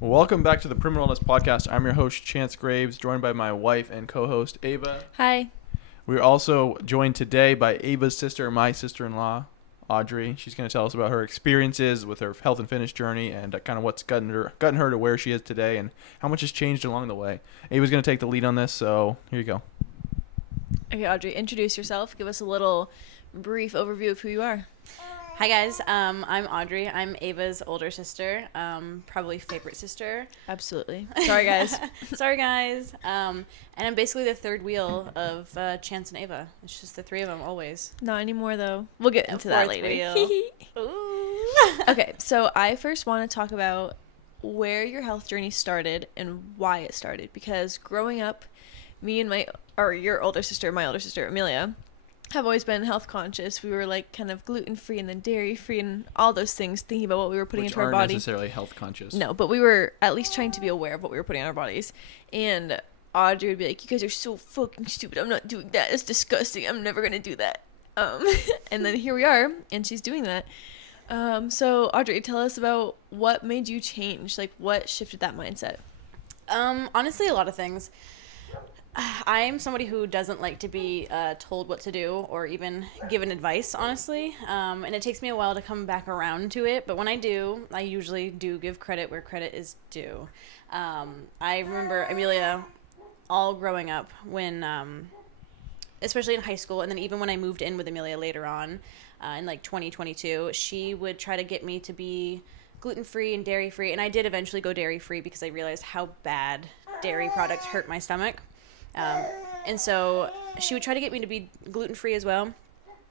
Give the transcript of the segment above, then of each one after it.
Welcome back to the Primal Wellness Podcast. I'm your host, Chance Graves, joined by my wife and co-host, Ava. Hi. We're also joined today by Ava's sister, my sister-in-law, Audrey. She's going to tell us about her experiences with her health and fitness journey and kind of what's gotten her to where she is today and how much has changed along the way. Ava's going to take the lead on this, so here you go. Okay, Audrey, introduce yourself. Give us a little brief overview of who you are. Hi guys, I'm Audrey. I'm Ava's older sister, probably favorite sister. Absolutely. Sorry, guys. Sorry guys. And I'm basically the third wheel of Chance and Ava. It's just the three of them always. Not anymore, though. We'll get into that later. Ooh. Okay, so I first want to talk about where your health journey started and why it started. Because growing up, me and your older sister, my older sister, Amelia, have always been health conscious. We were like kind of gluten-free and then dairy-free and all those things, thinking about what we were putting into our body. Which aren't necessarily health conscious. No, but we were at least trying to be aware of what we were putting on our bodies. And Audrey would be like, you guys are so fucking stupid. I'm not doing that. It's disgusting. I'm never going to do that. And then here we are, and she's doing that. So Audrey, tell us about what made you change. Like, what shifted that mindset? Honestly, a lot of things. I'm somebody who doesn't like to be told what to do or even given advice, honestly. And it takes me a while to come back around to it. But when I do, I usually do give credit where credit is due. I remember Amelia all growing up when, especially in high school, and then even when I moved in with Amelia later on in like 2022, she would try to get me to be gluten-free and dairy-free. And I did eventually go dairy-free because I realized how bad dairy products hurt my stomach. And so she would try to get me to be gluten-free as well.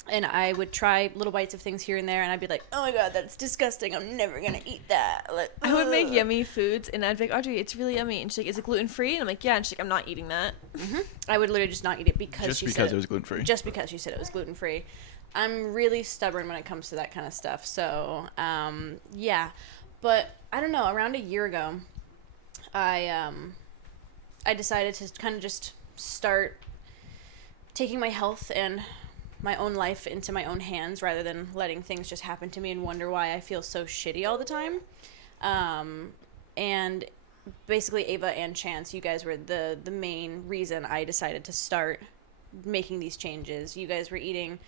And I would try little bites of things here and there. And I'd be like, oh my God, that's disgusting. I'm never going to eat that. Like, I would make yummy foods and I'd be like, Audrey, it's really yummy. And she's like, is it gluten-free? And I'm like, yeah. And she's like, I'm not eating that. Mm-hmm. I would literally just not eat it because she said it was gluten-free. Just because she said it was gluten-free. I'm really stubborn when it comes to that kind of stuff. So, yeah. But I don't know, around a year ago, I decided to kind of just start taking my health and my own life into my own hands rather than letting things just happen to me and wonder why I feel so shitty all the time. And basically Ava and Chance, you guys were the main reason I decided to start making these changes. You guys were eating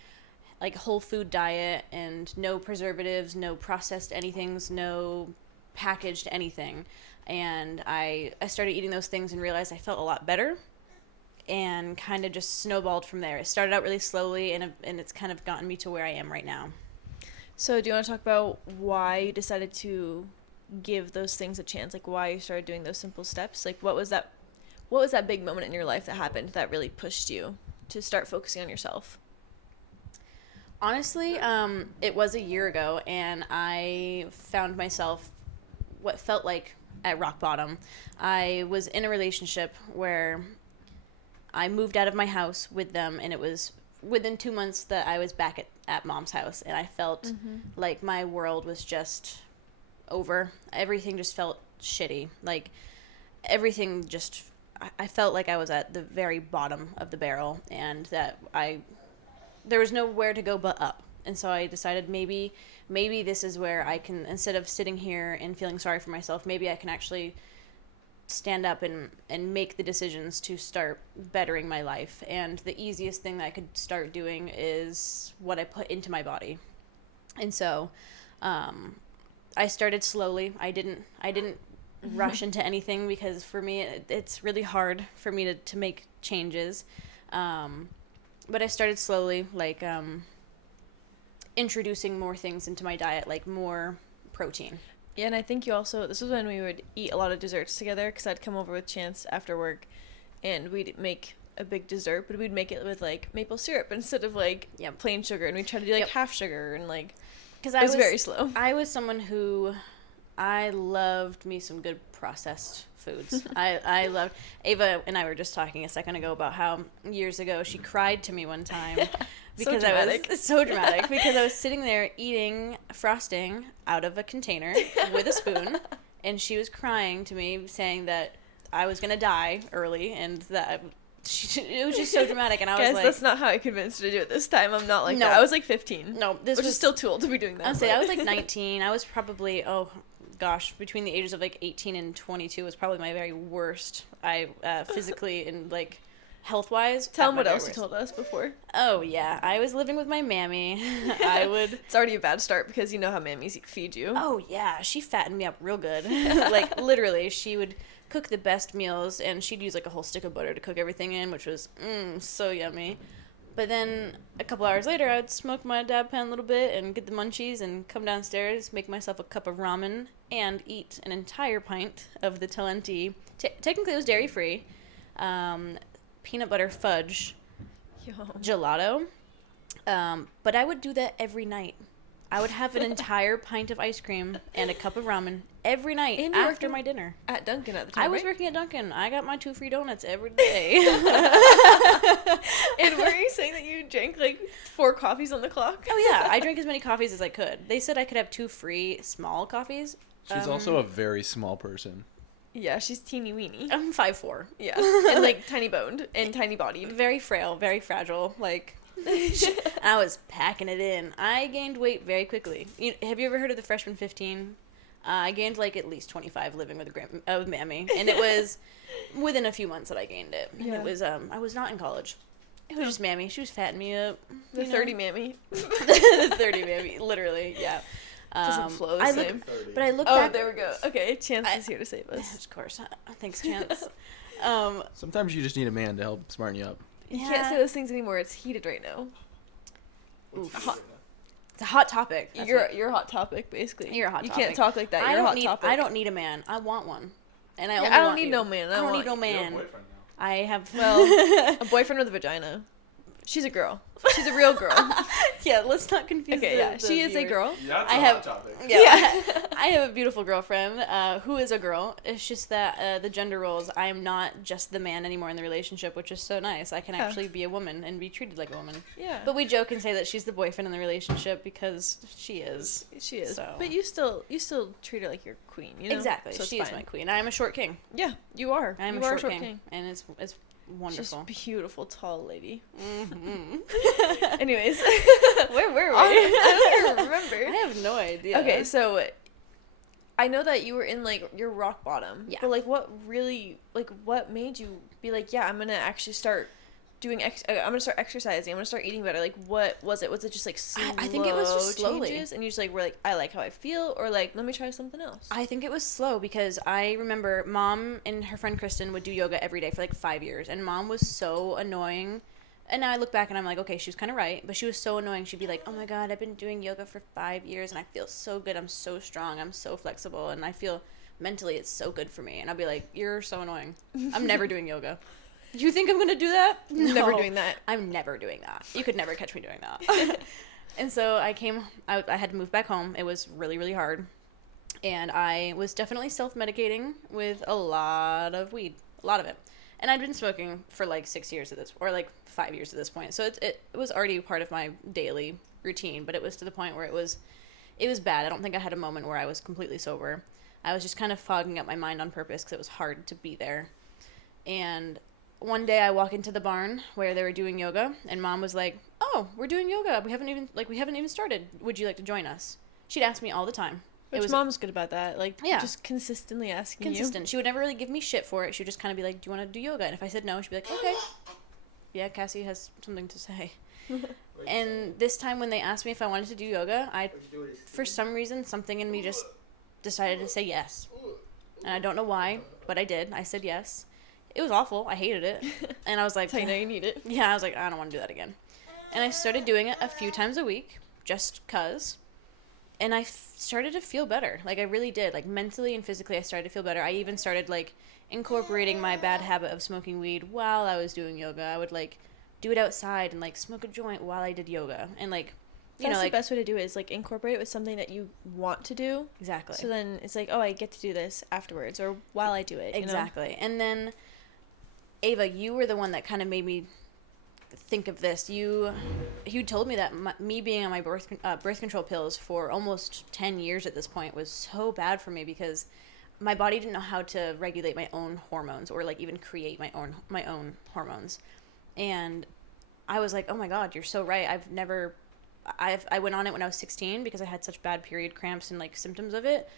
like whole food diet and no preservatives, no processed anythings, no packaged anything. And I started eating those things and realized I felt a lot better and kind of just snowballed from there. It started out really slowly and it's kind of gotten me to where I am right now. So do you want to talk about why you decided to give those things a chance? Like why you started doing those simple steps? Like what was that big moment in your life that happened that really pushed you to start focusing on yourself? Honestly, it was a year ago and I found myself what felt like at rock bottom. I was in a relationship where I moved out of my house with them, and it was within 2 months that I was back at mom's house, and I felt like my world was just over. Everything just felt shitty. Like, everything just... I felt like I was at the very bottom of the barrel, and that there was nowhere to go but up. And so I decided maybe this is where I can, instead of sitting here and feeling sorry for myself, maybe I can actually stand up and make the decisions to start bettering my life. And the easiest thing that I could start doing is what I put into my body. And so I started slowly. I didn't rush into anything because for me it's really hard for me to make changes. But I started slowly, like introducing more things into my diet, like more protein. Yeah, and I think you also, this was when we would eat a lot of desserts together, because I'd come over with Chance after work, and we'd make a big dessert, but we'd make it with, like, maple syrup instead of, like, plain sugar, and we'd try to do, like, half sugar, and, like, because it was very slow. I was someone who, I loved me some good processed foods. I loved, Ava and I were just talking a second ago about how years ago she cried to me one time. Because so dramatic because I was sitting there eating frosting out of a container with a spoon, and she was crying to me saying that I was gonna die early, and that it was just so dramatic. And I was like, that's not how I convinced her to do it this time. I'm not like that. I was like 15. No, which is still too old to be doing that. I was like 19. I was probably gosh, between the ages of like 18 and 22 was probably my very worst. Physically and like health wise. Tell them what else you told us before. Oh yeah, I was living with my mammy. It's already a bad start because you know how mammies feed you. Oh yeah, she fattened me up real good. Like literally, she would cook the best meals, and she'd use like a whole stick of butter to cook everything in, which was so yummy. But then a couple hours later, I would smoke my dab pan a little bit and get the munchies and come downstairs, make myself a cup of ramen, and eat an entire pint of the Talenti. Technically, it was dairy free. Peanut butter fudge gelato. But I would do that every night. I would have an entire pint of ice cream and a cup of ramen every night after my dinner. At Dunkin' at the time, I was right? working at Dunkin'. I got my 2 free donuts every day. And were you saying that you drank like 4 coffees on the clock? Oh yeah, I drank as many coffees as I could. They said I could have 2 free small coffees. She's also a very small person. Yeah, she's teeny weeny. I'm 5'4". Yeah, and like tiny boned and tiny bodied. Very frail, very fragile. Like, I was packing it in. I gained weight very quickly. Have you ever heard of the Freshman 15? I gained like at least 25 living with Mammy, and it was within a few months that I gained it. And it was I was not in college. It was just Mammy. She was fattening me up. The 30 mammy. The 30 Mammy, literally, yeah. Doesn't flow the same. But I look Oh, back. there we go. Okay, Chance is here to save us. Of course. Thanks, Chance. Sometimes you just need a man to help smarten you up. You can't say those things anymore. It's heated right now. Oof. It's a hot topic. You're a hot topic, basically. You're a hot You topic. can't talk like that. You're a hot topic. I don't need a man. I want one. And I don't need no man. I don't need no man. I have a boyfriend with a vagina. She's a girl. She's a real girl. Yeah, let's not confuse. Okay, yeah, she is a girl. Yeah, that's I a have- hot topic. Yeah, I have a beautiful girlfriend who is a girl. It's just that the gender roles, I am not just the man anymore in the relationship, which is so nice. I can actually be a woman and be treated like a woman. Yeah. But we joke and say that she's the boyfriend in the relationship because she is. She is. So. But you still treat her like your queen, you know? Exactly. So She is fine. my queen. I am a short king. Yeah, you are. I am You a are short king. And it's wonderful. She's a beautiful, tall lady. Mm-hmm. Anyways. Where were we? I don't even remember. I have no idea. Okay, so I know that you were in like your rock bottom. Yeah. But like what made you be like, yeah, I'm going to actually start doing I'm going to start exercising. I'm going to start eating better. Like what was it? Was it just like slow I think it was just slowly. changes and you just like were like, I like how I feel, or like let me try something else? I think it was slow because I remember Mom and her friend Kristen would do yoga every day for like 5 years, and Mom was so annoying. And now I look back and I'm like, okay, she was kind of right, but she was so annoying. She'd be like, oh my God, I've been doing yoga for 5 years and I feel so good. I'm so strong. I'm so flexible. And I feel mentally it's so good for me. And I'll be like, you're so annoying. I'm never doing yoga. You think I'm going to do that? Never No, doing that. I'm never doing that. You could never catch me doing that. And so I had to move back home. It was really, really hard. And I was definitely self-medicating with a lot of weed. A lot of it. And I'd been smoking for like 6 years at this, or like 5 years at this point. So it was already part of my daily routine, but it was to the point where it was bad. I don't think I had a moment where I was completely sober. I was just kind of fogging up my mind on purpose because it was hard to be there. And one day I walk into the barn where they were doing yoga, and Mom was like, "Oh, we're doing yoga. We haven't even started. Would you like to join us?" She'd ask me all the time. Mom's good about that. Like, Yeah. just consistently asking Consistent. She would never really give me shit for it. She would just kind of be like, "Do you want to do yoga?" And if I said no, she'd be like, "Okay." Yeah, Cassie has something to say. And this time when they asked me if I wanted to do yoga, for some reason, something in me just decided to say yes. And I don't know why, but I did. I said yes. It was awful. I hated it. And I was like, That's how you know you need it. yeah, I was like, I don't want to do that again. And I started doing it a few times a week, just 'cause. And I started to feel better. Like, I really did. Like, mentally and physically, I started to feel better. I even started, like, incorporating my bad habit of smoking weed while I was doing yoga. I would, like, do it outside and, like, smoke a joint while I did yoga. And, like, That's the best way to do it, is like incorporate it with something that you want to do. Exactly. So then it's like, oh, I get to do this afterwards or while I do it. Exactly. And then, Ava, you were the one that kind of made me think of this. You told me that me being on my birth control pills for almost 10 years at this point was so bad for me because my body didn't know how to regulate my own hormones or like even create my own hormones. And I was like, oh my God, you're so right. I went on it when I was 16 because I had such bad period cramps and like symptoms of it.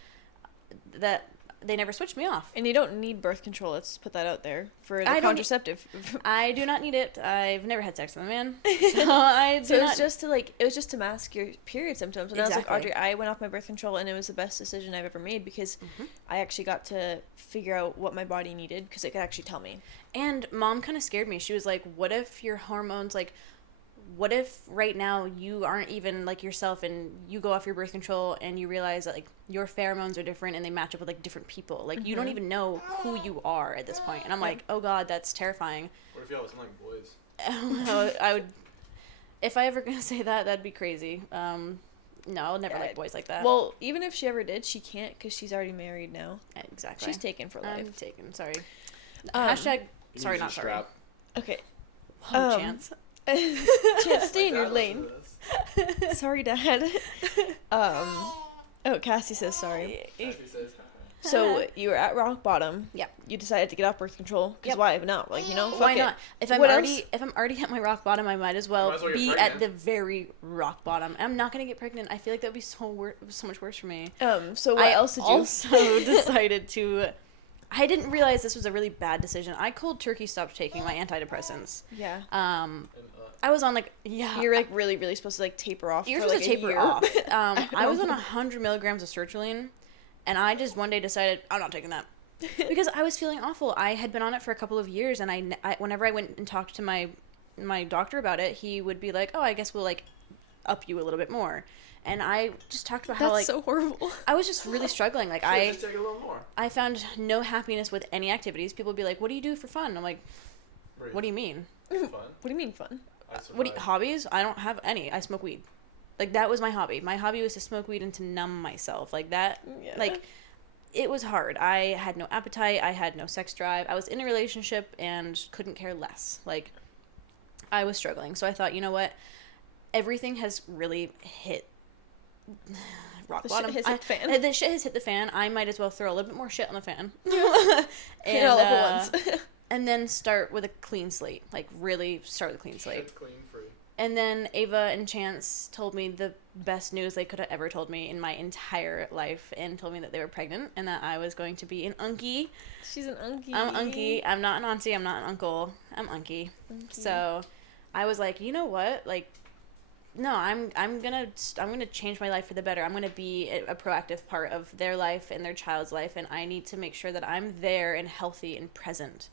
that they never switched me off. And you don't need birth control. Let's put that out there for the I don't- contraceptive. I do not need it. I've never had sex with a man, so I do So it not. was just to it was just to mask your period symptoms. And I was like, Exactly. Audrey, I went off my birth control, and it was the best decision I've ever made because I actually got to figure out what my body needed because it could actually tell me. And Mom kind of scared me. She was like, "What if your hormones what if right now you aren't even like yourself and you go off your birth control and you realize that like your pheromones are different and they match up with like different people? Like you don't even know who you are at this point." And I'm like, "Oh God, that's terrifying." What if y'all was like boys? I would, if I ever gonna say that, that'd be crazy. No, I'll never like boys like that. Well, even if she ever did, she can't because she's already married now. Exactly. She's taken for life. I'm taken. Sorry. Um, Hashtag. Sorry, not sorry. Okay. Oh, Chance. Chance, stay in your lane. Sorry, Dad. Oh, Cassie says sorry. So you were at rock bottom. Yeah. You decided to get off birth control. Because Yep. why not? Like, fuck Why it. not? If I'm What already else? if I'm already at my rock bottom, I might as well Might as well get be pregnant. at the very rock bottom. I'm not gonna get pregnant. I feel like that would be so much worse for me. So what I else did you? also decided to. I didn't realize this was a really bad decision. I cold turkey stopped taking my antidepressants. Yeah. I was on You're like really, really supposed to like taper off. You're for, supposed like, to a taper year. off. I was on 100 milligrams of sertraline, and I just one day decided I'm not taking that because I was feeling awful. I had been on it for a couple of years, and I whenever I went and talked to my doctor about it, he would be like, "Oh, I guess we'll like up you a little bit more." And I just talked about how That's like so horrible. I was just really struggling. Like Just take a little more. I found no happiness with any activities. People would be like, "What do you do for fun?" I'm like, "What do you mean? Fun. What do you mean fun? Hobbies? I don't have any. I smoke weed. Like that was my hobby. My hobby was to smoke weed and to numb myself. Like that. Yeah. Like it was hard. I had no appetite. I had no sex drive. I was in a relationship and couldn't care less. Like I was struggling. So I thought, you know what? Everything has really hit rock The bottom. shit has hit the fan. The shit has hit the fan. I might as well throw a little bit more shit on the fan. Clean it all up at once. And then start with a clean slate. Like really start with a clean slate. Shit's clean free. And then Ava and Chance told me the best news they could have ever told me in my entire life, and told me that they were pregnant and that I was going to be an unkie. She's an unkie. I'm unkie. I'm not an auntie. I'm not an uncle. I'm unkie. So I was like, you know what? Like, no, I'm gonna change my life for the better. I'm gonna be a proactive part of their life and their child's life, and I need to make sure that I'm there and healthy and present.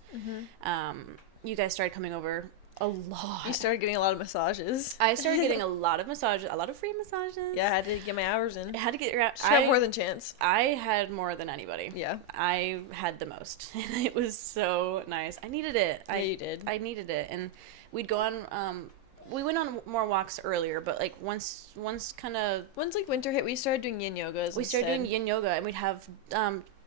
You guys started coming over a lot. You started getting a lot of massages. I started getting a lot of massages, a lot of free massages. Yeah, I had to get my hours in. I had to get around. She had more than Chance. I had more than anybody. Yeah. I had the most, and it was so nice. I needed it. Yeah, you did. I needed it, and we'd go on. We went on more walks earlier, but like once kind of Once like winter hit, we started doing yin yogas. we started doing yin yoga, and we'd have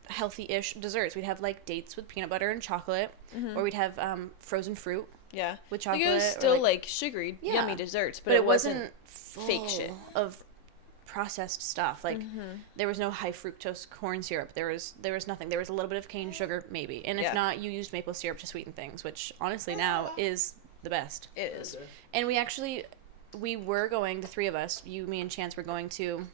healthy-ish desserts. We'd have like dates with peanut butter and chocolate, or we'd have frozen fruit Yeah. with Like, chocolate. it was or, still like, like sugary, Yeah. yummy desserts, but it wasn't fake shit. of processed stuff. Like there was no high fructose corn syrup. There was nothing. There was a little bit of cane sugar maybe, and if Yeah. not, you used maple syrup to sweeten things, which honestly now is the best. It is. And we were going, the three of us, you, me, and Chance, were going to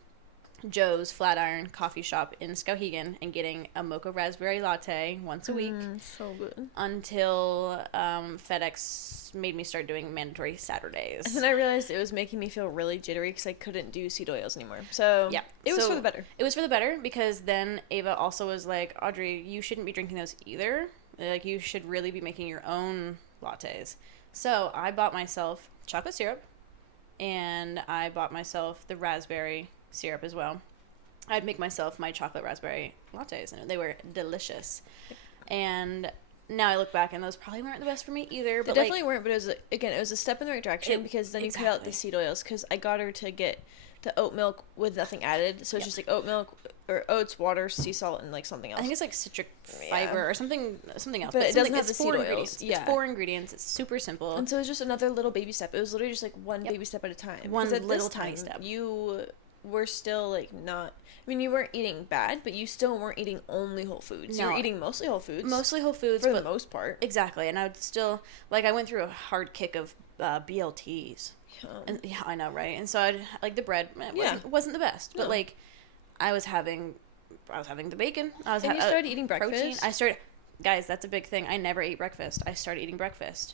Joe's Flatiron coffee shop in Skowhegan and getting a mocha raspberry latte once a week So good. until FedEx made me start doing mandatory Saturdays. And then I realized it was making me feel really jittery because I couldn't do seed oils anymore. So Yeah. it was So- for the better. It was for the better because then Ava also was like, Audrey, you shouldn't be drinking those either. Like, you should really be making your own lattes. So I bought myself chocolate syrup, and I bought myself the raspberry syrup as well. I'd make myself my chocolate raspberry lattes, and they were delicious. And now I look back, and those probably weren't the best for me either. They But definitely weren't, but it was a step in the right direction because then you cut out the exactly. seed oils because I got her to get the oat milk with nothing added. So it's just like oat milk or oats, water, sea salt, and like something else. I think it's like citric Yeah. fiber or something else. But it it's doesn't something- have it's the seed four oils. ingredients. Yeah. It's 4 ingredients. It's super simple. And so it was just another little baby step. It was literally just like one Yep. baby step at a time. One 'Cause at little this tiny time, step. You were still like not. I mean, you weren't eating bad, but you still weren't eating only whole foods. You No. were eating mostly whole foods. Mostly whole foods, for but the most part. exactly. And I would still like I went through a hard kick of BLTs. And yeah, I know, right? And so I'd like the bread wasn't the best, but No. like I was having having the bacon. And you started eating protein. breakfast? Guys, that's a big thing. I never ate breakfast. I started eating breakfast.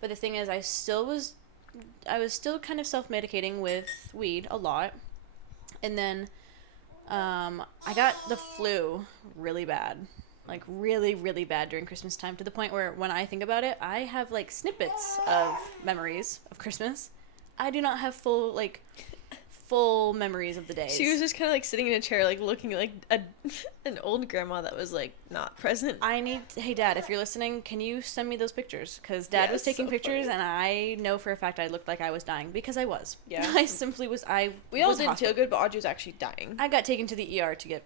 But the thing is, I was still kind of self-medicating with weed a lot. And then I got the flu really bad. Like, really, really bad during Christmas time, to the point where when I think about it, I have, like, snippets of memories of Christmas. I do not have full memories of the days. She was just kind of, like, sitting in a chair, like, looking like an old grandma that was, like, not present. Hey, Dad, if you're listening, can you send me those pictures? Because Dad was taking pictures, and I know for a fact I looked like I was dying, because I was. Yeah. I simply was. We all didn't feel good, but Audrey was actually dying. I got taken to the ER to get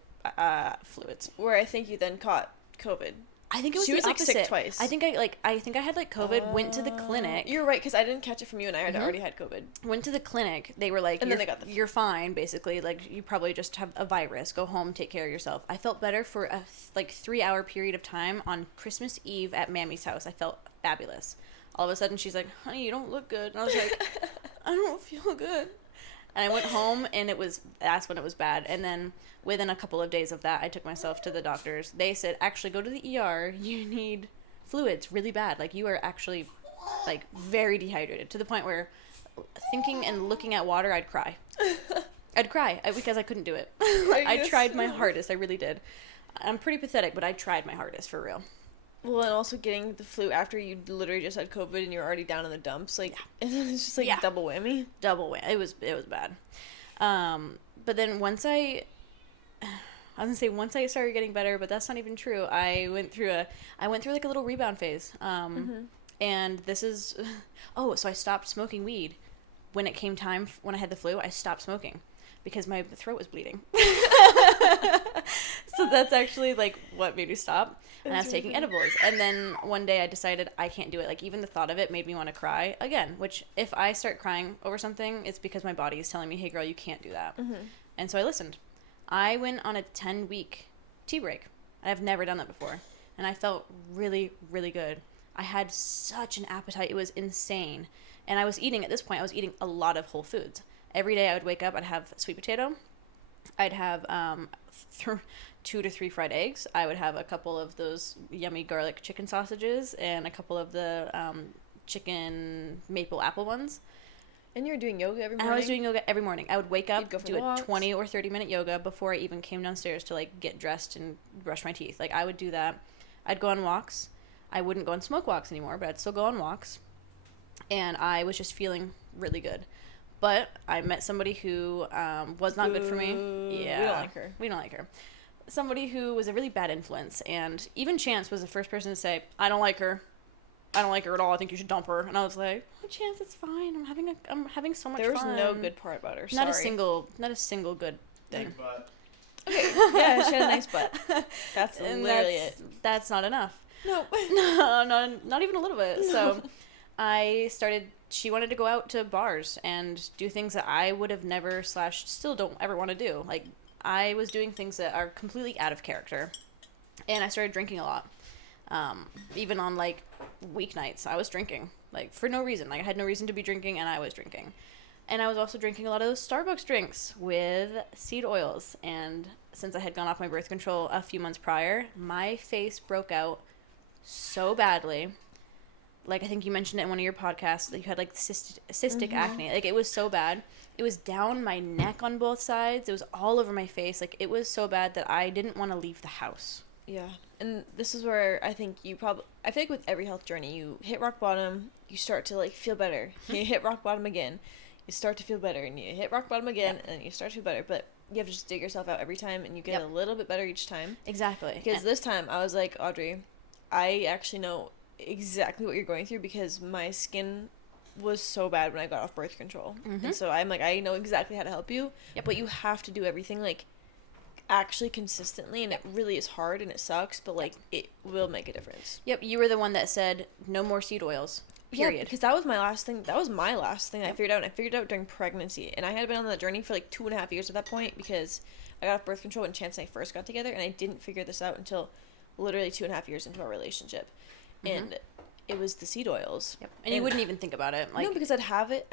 fluids. Where I think you then caught COVID. I think it was she the was opposite. Like sick twice. I think I had like COVID. Went to the clinic. You're right, because I didn't catch it from you, and I had already had COVID. Went to the clinic. They were like, and then they got you're fine, basically. Like, you probably just have a virus. Go home, take care of yourself. I felt better for a 3-hour period of time on Christmas Eve at Mammy's house. I felt fabulous. All of a sudden, she's like, "Honey, you don't look good," and I was like, "I don't feel good." And I went home, and that's when it was bad. And then within a couple of days of that, I took myself to the doctors. They said, actually, go to the ER. You need fluids really bad. Like, you are actually, like, very dehydrated, to the point where thinking and looking at water, I'd cry. I'd cry because I couldn't do it. I tried my hardest. I really did. I'm pretty pathetic, but I tried my hardest, for real. Well, and also getting the flu after you literally just had COVID and you're already down in the dumps, like, it's just like double whammy. Double whammy. It was bad. But then once I started getting better, but that's not even true. I went through like a little rebound phase. And this is, so I stopped smoking weed when it came time when I had the flu. I stopped smoking because my throat was bleeding. So that's actually like what made me stop. And I was taking edibles. And then one day I decided I can't do it. Like, even the thought of it made me want to cry again, which if I start crying over something, it's because my body is telling me, "Hey girl, you can't do that." And so I listened. I went on a 10-week tea break. I've never done that before. And I felt really, really good. I had such an appetite. It was insane. And I was eating a lot of whole foods. Every day I would wake up, I'd have sweet potato. I'd have 2 to 3 fried eggs. I would have a couple of those yummy garlic chicken sausages and a couple of the chicken maple apple ones. And you were doing yoga every morning? And I was doing yoga every morning. I would wake up, do walks. a 20 or 30-minute yoga before I even came downstairs to, like, get dressed and brush my teeth. Like, I would do that. I'd go on walks. I wouldn't go on smoke walks anymore, but I'd still go on walks. And I was just feeling really good. But I met somebody who was not good for me. Yeah. We don't like her. Somebody who was a really bad influence. And even Chance was the first person to say, "I don't like her. I don't like her at all. I think you should dump her." And I was like, "Oh, Chance, it's fine. I'm having so much fun." There was no good part about her. Not a single good thing. Big butt. Okay. Yeah, she had a nice butt. That's literally it. That's not enough. No. No, not even a little bit. No. So she wanted to go out to bars and do things that I would have never / still don't ever want to do. Like, I was doing things that are completely out of character. And I started drinking a lot. Even on, like, weeknights, I was drinking. Like, for no reason. Like, I had no reason to be drinking, and I was drinking. And I was also drinking a lot of those Starbucks drinks with seed oils. And since I had gone off my birth control a few months prior, my face broke out so badly. Like, I think you mentioned it in one of your podcasts that you had, like, cystic acne. Like, it was so bad. It was down my neck on both sides. It was all over my face. Like, it was so bad that I didn't want to leave the house. Yeah. And this is where I think I feel like with every health journey, you hit rock bottom, you start to, like, feel better. You hit rock bottom again, you start to feel better, and you hit rock bottom again, and you start to feel better. But you have to just dig yourself out every time, and you get a little bit better each time. Exactly. Because this time, I was like, Audrey, I actually know exactly what you're going through, because my skin was so bad when I got off birth control. And so I'm like, I know exactly how to help you. But you have to do everything, like, actually consistently, and it really is hard, and it sucks, but, like, it will make a difference. You were the one that said no more seed oils, period. Because that was my last thing I figured out, and I figured it out during pregnancy, and I had been on that journey for, like, 2.5 years at that point, because I got off birth control when Chance and I first got together, and I didn't figure this out until literally 2.5 years into our relationship. And it was the seed oils. And you wouldn't even think about it. Like, no, because I'd have it,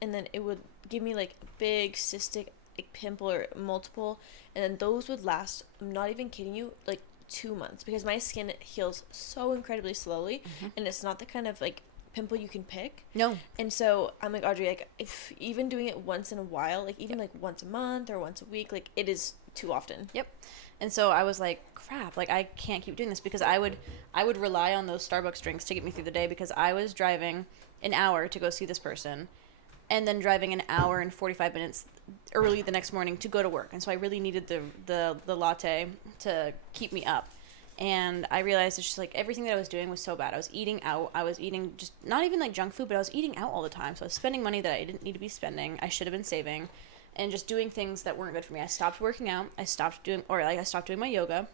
and then it would give me, like, big cystic like pimple or multiple, and then those would last, I'm not even kidding you, like 2 months, because my skin heals so incredibly slowly, and it's not the kind of like pimple you can pick. No. And so I'm like, Audrey, like, if even doing it once in a while, like even like once a month or once a week, like it is too often. Yep. And so I was like, crap, like I can't keep doing this, because I would rely on those Starbucks drinks to get me through the day, because I was driving an hour to go see this person, and then driving an hour and 45 minutes early the next morning to go to work. And so I really needed the latte to keep me up. And I realized it's just like everything that I was doing was so bad. I was eating out. I was eating just not even like junk food, but I was eating out all the time. So I was spending money that I didn't need to be spending. I should have been saving, and just doing things that weren't good for me. I stopped working out. I stopped doing my yoga.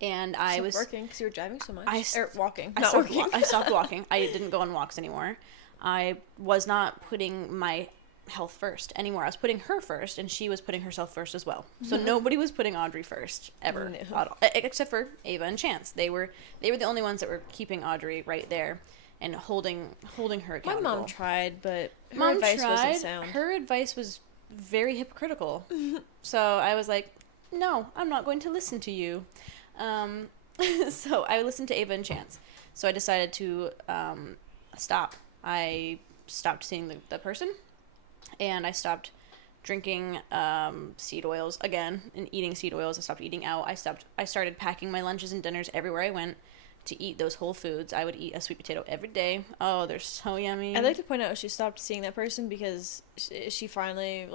And I was working because you were driving so much. Or walking. I Not stopped working. I stopped walking. I didn't go on walks anymore. I was not putting my health first anymore. I was putting her first, and she was putting herself first as well. So nobody was putting Audrey first ever, No. at all, except for Ava and Chance. They were the only ones that were keeping Audrey right there and holding her accountable. My mom tried, but her Mom advice tried. wasn't sound. Her advice was very hypocritical. So I was like, no, I'm not going to listen to you. So I listened to Ava and Chance. So I decided to stop. I stopped seeing the person, and I stopped drinking seed oils again and eating seed oils. I stopped eating out. I started packing my lunches and dinners everywhere I went to eat those whole foods. I would eat a sweet potato every day. Oh, they're so yummy. I'd like to point out she stopped seeing that person because she finally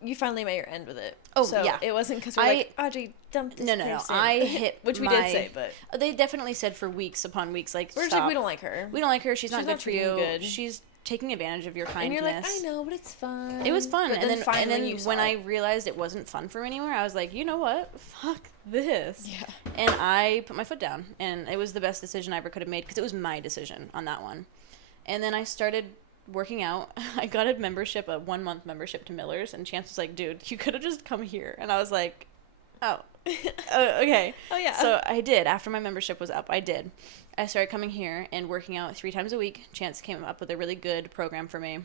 you finally met your end with it. Oh, so yeah. It wasn't because we're like, Audrey, dump this No. person. I hit which we my- did say, but They definitely said for weeks upon weeks, like, we're just stop. like, we don't like her. We don't like her. She's not good for treating you. good. She's taking advantage of your And kindness. you're like, I know, but it's fun. It was fun. But And then finally you saw when I it. realized it wasn't fun for me anymore, I was like, you know what? Fuck this. Yeah. And I put my foot down. And it was the best decision I ever could have made, because it was my decision on that one. And then I started working out. I got a 1-month membership to Miller's, and Chance was like, dude, you could have just come here. And I was like, oh, okay. Oh, yeah. So I did. After my membership was up, I did. I started coming here and working out 3 times a week. Chance came up with a really good program for me,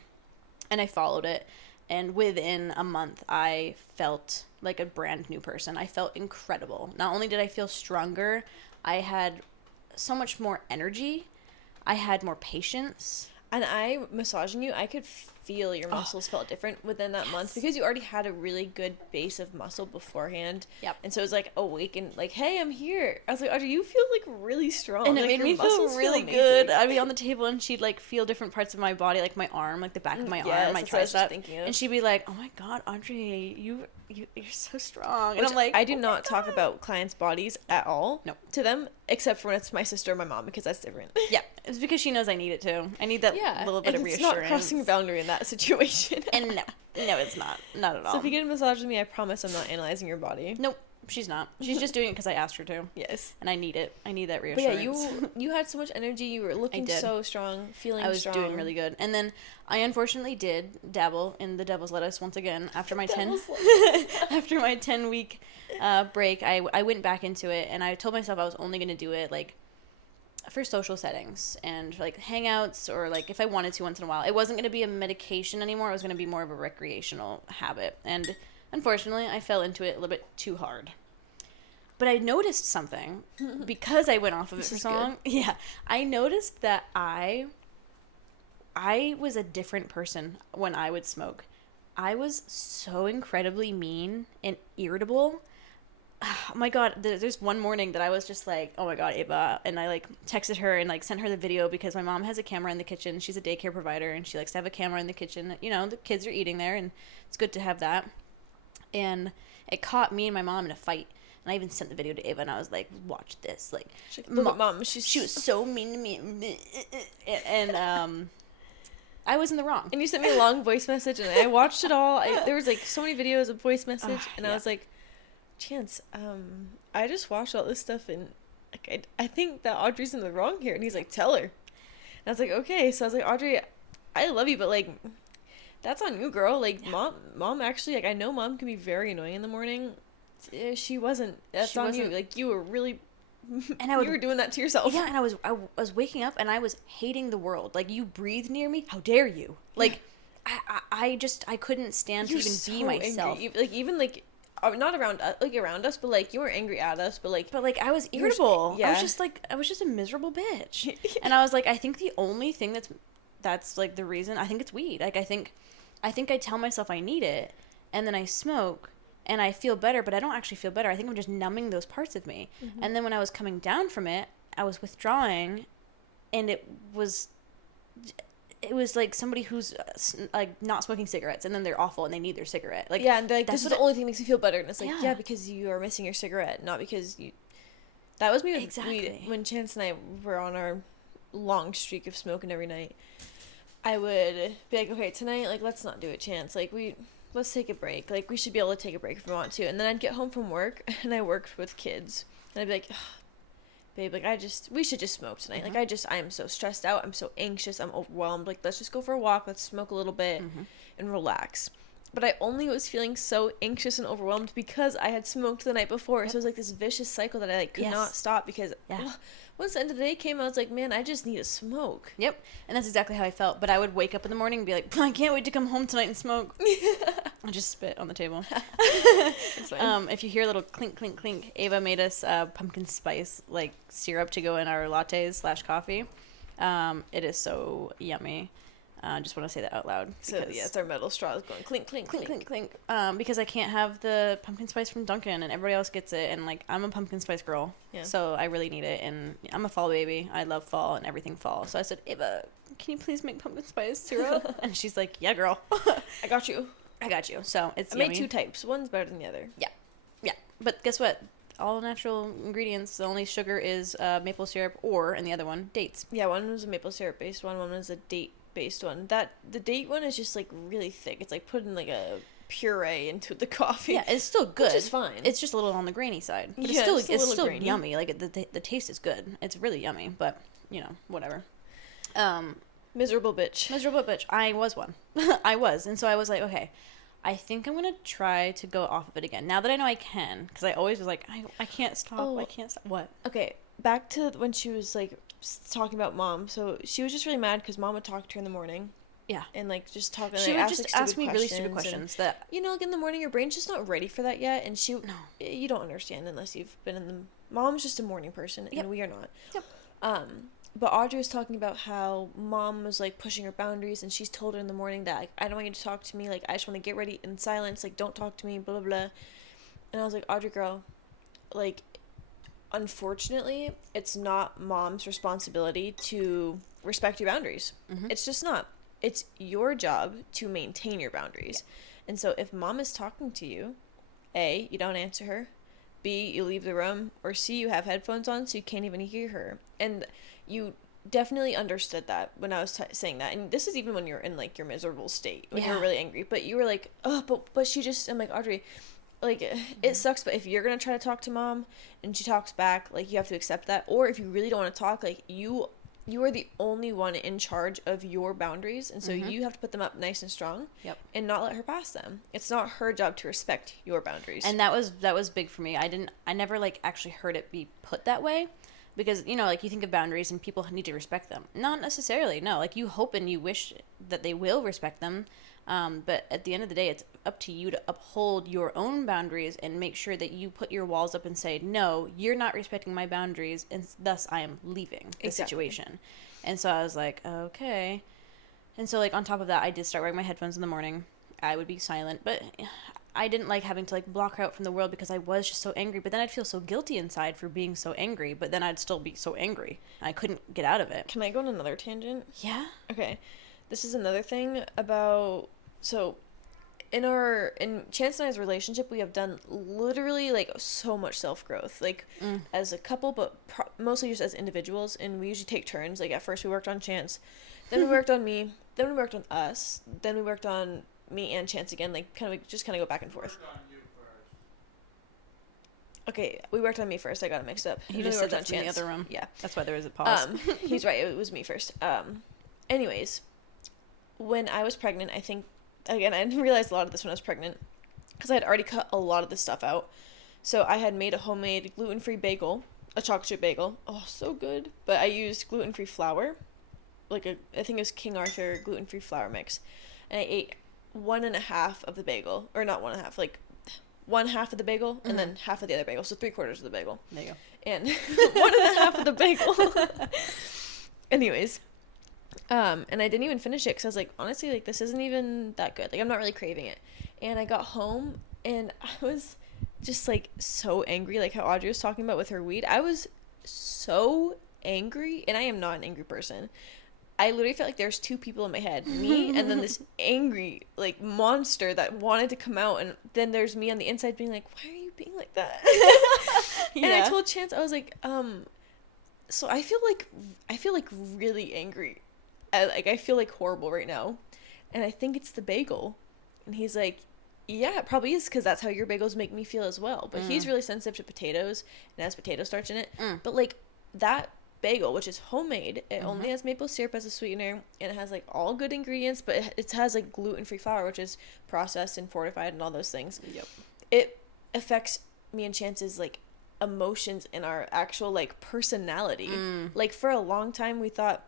and I followed it. And within a month, I felt like a brand new person. I felt incredible. Not only did I feel stronger, I had so much more energy. I had more patience. And I, massaging you, I could feel your muscles felt different within that month, because you already had a really good base of muscle beforehand. Yep. And so it was like awake and like, hey, I'm here. I was like, Audrey, you feel like really strong. And it Like, made your me feel muscles really amazing. good. I'd be on the table, and she'd like feel different parts of my body, like my arm, like the back of my Yes, arm, my that's what I was just tricep. thinking of. And she'd be like, "Oh my God, Audrey, you're so strong." And Which I'm like, I do "Oh my not talk God." about clients' bodies at all. No. To them, except for when it's my sister or my mom, because that's different. Yeah, it's because she knows I need it too. I need that little bit and of it's reassurance. not crossing a boundary in that situation. And no, it's not at all. So if you get a massage with me, I promise I'm not analyzing your body. Nope, she's not. She's just doing it because I asked her to, Yes. and I need it. I need that But reassurance. yeah, you had so much energy. You were looking did. so strong, feeling I was strong. doing really good. And then I unfortunately did dabble in the devil's lettuce once again after my after my 10-week break. I went back into it, and I told myself I was only going to do it like for social settings and like hangouts, or like if I wanted to once in a while. It wasn't going to be a medication anymore. It was going to be more of a recreational habit. And unfortunately, I fell into it a little bit too hard. But I noticed something because I went off of it for so long. Yeah, I noticed that I was a different person when I would smoke. I was so incredibly mean and irritable. Oh my God, there's one morning that I was just like, oh my God, Ava. And I like texted her and like sent her the video, because my mom has a camera in the kitchen. She's a daycare provider, and she likes to have a camera in the kitchen. You know, the kids are eating there, and it's good to have that. And it caught me and my mom in a fight. And I even sent the video to Ava, and I was like, watch this. Like, Look at mom. she was so mean to me. And I was in the wrong. And you sent me a long voice message, and I watched it all. There was like so many videos of voice message, and I was like, Chance, I just watched all this stuff, and like I think that Audrey's in the wrong here. And he's like, tell her. And I was like, okay. So I was like, Audrey, I love you, but like, that's on you, girl. Like, yeah. mom actually, like, I know mom can be very annoying in the morning. She wasn't. That's on you. Like, you were really. And you were doing that to yourself. Yeah, and I was waking up, and I was hating the world. Like, you breathe near me, how dare you? Like, I couldn't stand to even be myself. Angry. Like even like not around around us, but like you were angry at us, but like I was irritable. Yeah. I was just a miserable bitch. And I was like, I think the only thing that's like the reason, I think it's weed. Like I think I tell myself I need it, and then I smoke and I feel better, but I don't actually feel better. I think I'm just numbing those parts of me. Mm-hmm. And then when I was coming down from it, I was withdrawing, and it was like somebody who's like not smoking cigarettes, and then they're awful and they need their cigarette. Like, yeah, and they're like, this is the only thing that makes me feel better. And it's like, Yeah. yeah, because you are missing your cigarette, not because you. That was me with Exactly. weed. When Chance and I were on our long streak of smoking every night, I would be like, okay, tonight, like, let's not do it, Chance. Like, let's take a break. Like, we should be able to take a break if we want to. And then I'd get home from work, and I worked with kids. And I'd be like, babe, like, we should just smoke tonight. Mm-hmm. Like, I am so stressed out. I'm so anxious. I'm overwhelmed. Like, let's just go for a walk. Let's smoke a little bit and relax. But I only was feeling so anxious and overwhelmed because I had smoked the night before. So it was like this vicious cycle that I like could not stop because once the end of the day came, I was like, man, I just need to smoke. Yep. And that's exactly how I felt. But I would wake up in the morning and be like, I can't wait to come home tonight and smoke. I just spit on the table. It's fine. If you hear a little clink, clink, clink, Ava made us pumpkin spice like syrup to go in our lattes / coffee. It is so yummy. I just want to say that out loud. So yeah, it's our metal straws going clink, clink, Clink, clink. clink, clink. Because I can't have the pumpkin spice from Dunkin' and everybody else gets it, and like I'm a pumpkin spice girl, so I really need it. And I'm a fall baby. I love fall and everything fall. So I said, Ava, can you please make pumpkin spice syrup? And she's like, yeah, girl. I got you. So it's I yummy. made 2 types. One's better than the other. Yeah. But guess what? All natural ingredients. The only sugar is maple syrup, or in the other one, dates. Yeah, one was a maple syrup based one. One was a date based one. The date one is just like really thick. It's like putting like a puree into the coffee. Yeah, it's still good. Which is fine. It's just a little on the grainy side, but Yeah, it's still grainy. yummy. Like the taste is good. It's really yummy, but whatever. Miserable bitch. Miserable bitch. I was one. I was, and so I was like, okay, I think I'm gonna try to go off of it again. Now that I know I can, because I always was like, I can't stop. Oh. I can't stop. What? Okay, back to when she was like talking about mom. So she was just really mad because mom would talk to her in the morning. Yeah. And like just talk. She like, would ask, just like, ask me really stupid questions that like in the morning your brain's just not ready for that yet, and you don't understand unless you've been in the. Mom's just a morning person, and we are not. Yep. But Audrey was talking about how mom was like pushing her boundaries, and she's told her in the morning that like, I don't want you to talk to me. Like I just want to get ready in silence. Like don't talk to me. Blah blah blah. And I was like, Audrey, girl, like, unfortunately, it's not mom's responsibility to respect your boundaries. Mm-hmm. It's just not. It's your job to maintain your boundaries. Yeah. And so if mom is talking to you, A, you don't answer her. B, you leave the room. Or C, you have headphones on so you can't even hear her. And you definitely understood that when I was saying that. And this is even when you're in, like, your miserable state. When you're really angry. But you were like, oh, but she just... I'm like, Audrey, like, it sucks. But if you're going to try to talk to mom and she talks back, like, you have to accept that. Or if you really don't want to talk, like, you are the only one in charge of your boundaries, and so you have to put them up nice and strong. Yep. And not let her pass them. It's not her job to respect your boundaries. And that was big for me. I never like actually heard it be put that way, because like you think of boundaries and people need to respect them. Not necessarily. No, like you hope and you wish that they will respect them. But at the end of the day, it's up to you to uphold your own boundaries and make sure that you put your walls up and say, no, you're not respecting my boundaries, and thus I am leaving the situation. And so I was like, okay. And so, like, on top of that, I did start wearing my headphones in the morning. I would be silent, but I didn't like having to, like, block her out from the world because I was just so angry. But then I'd feel so guilty inside for being so angry, but then I'd still be so angry. I couldn't get out of it. Can I go on another tangent? Yeah. Okay. This is another thing about... So, in Chance and I's relationship, we have done literally, like, so much self-growth. Like, as a couple, but mostly just as individuals. And we usually take turns. Like, at first we worked on Chance. Then we worked on me. Then we worked on us. Then we worked on me and Chance again. Like, kind of go back and forth. Okay, we worked on me first. I got it mixed up. He just said that in the other room. Yeah. That's why there was a pause. He's right. It was me first. Anyways, when I was pregnant, I think... Again, I didn't realize a lot of this when I was pregnant because I had already cut a lot of this stuff out. So I had made a homemade gluten-free bagel, a chocolate chip bagel. Oh, so good. But I used gluten-free flour, I think it was King Arthur gluten-free flour mix. and I ate 1.5 of the bagel, or not 1.5, like 1/2 of the bagel, and then half of the other bagel, so 3/4 of the bagel. There you go. And 1.5 of the bagel. Anyways, and I didn't even finish it because I was like, honestly, like, this isn't even that good. Like, I'm not really craving it. And I got home, and I was just, like, so angry, like how Audrey was talking about with her weed. I was so angry, and I am not an angry person. I literally felt like there's two people in my head, me and then this angry, like, monster that wanted to come out, and then there's me on the inside being like, why are you being like that? And I told Chance, I was like, so I feel like really angry. I feel like horrible right now, and I think it's the bagel. And he's like, yeah, it probably is, because that's how your bagels make me feel as well. But he's really sensitive to potatoes and has potato starch in it. But, like, that bagel, which is homemade, it only has maple syrup as a sweetener, and it has, like, all good ingredients, but it has, like, gluten-free flour, which is processed and fortified and all those things. Yep. It affects me and Chance's, like, emotions and our actual, like, personality. Like, for a long time we thought,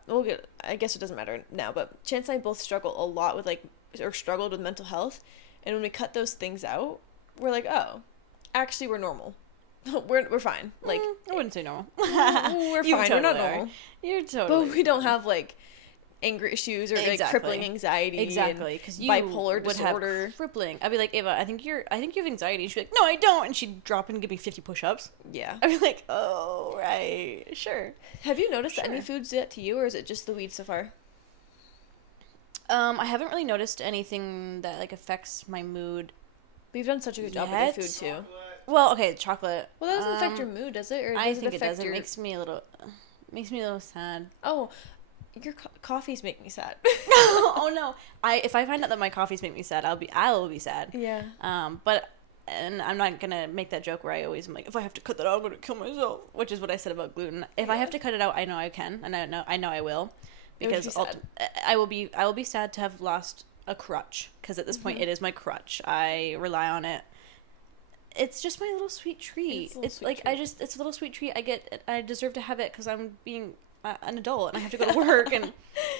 I guess it doesn't matter now, but Chance and I both struggle a lot with, like, or struggled with mental health, and when we cut those things out, we're like, oh, actually we're normal. we're fine. Like, I wouldn't say normal. We're You fine. We're not totally are. normal. You're totally. But we don't have, like, anger issues or like Exactly. crippling anxiety. Exactly, because you bipolar would disorder. have crippling. I'd be like, Ava, I think you have anxiety. And she'd be like, no, I don't. And she'd drop in and give me 50 push-ups. Yeah. I'd be like, oh, right, sure. Have you noticed Sure. any foods yet to you, or is it just the weed so far? I haven't really noticed anything that, like, affects my mood. We've done such a good job Yet? with your food too. Well, okay, chocolate. Well, that doesn't affect your mood, does it? Or does I think it affect does. It your... makes me a little sad. Oh, your coffees make me sad. Oh no! If I find out that my coffees make me sad, I will be sad. Yeah. And I'm not gonna make that joke where I always am like, if I have to cut that out, I'm gonna kill myself. Which is what I said about gluten. If I have to cut it out, I know I can, and I know I will, It would because be sad. I will be sad to have lost a crutch, because at this point it is my crutch. I rely on it. It's just my little sweet treat. It's a little sweet treat. I deserve to have it because I'm being an adult and I have to go to work, and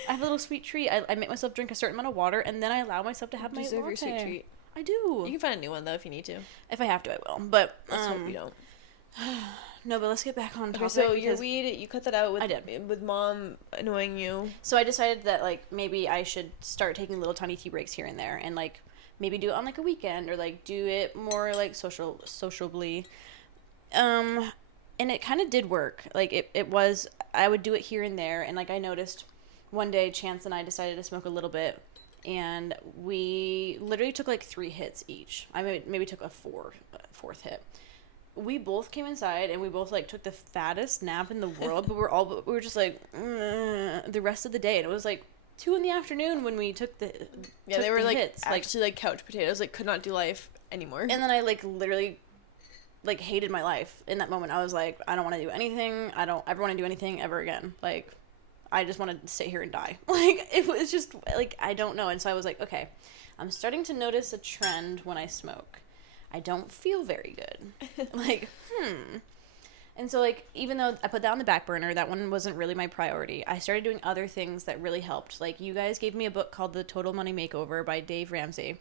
I have a little sweet treat. I make myself drink a certain amount of water, and then I allow myself to have my Deserve latte. your sweet treat. I do. You can find a new one though if you need to. If I have to, I will. But Let's hope you don't. No, but let's get back on topic. Okay, so your because- weed, you cut that out with I did. with mom annoying you. So I decided that, like, maybe I should start taking little tiny tea breaks here and there, and, like, maybe do it on, like, a weekend, or, like, do it more, like, sociably. And it kind of did work. Like, it was, I would do it here and there, and, like, I noticed one day Chance and I decided to smoke a little bit, and we literally took, like, 3 hits each. I maybe took a fourth hit. We both came inside, and we both, like, took the fattest nap in the world, but we were just like, the rest of the day, and it was like 2 PM when we took the They were like hits. actually like couch potatoes, like could not do life anymore. And then I, like, literally, like, hated my life in that moment. I was like, I don't want to do anything. I don't ever want to do anything ever again. Like, I just want to sit here and die. Like, it was just, like, I don't know. And so I was like, okay, I'm starting to notice a trend when I smoke. I don't feel very good. Like, And so, like, even though I put that on the back burner, that one wasn't really my priority. I started doing other things that really helped. Like, you guys gave me a book called The Total Money Makeover by Dave Ramsey.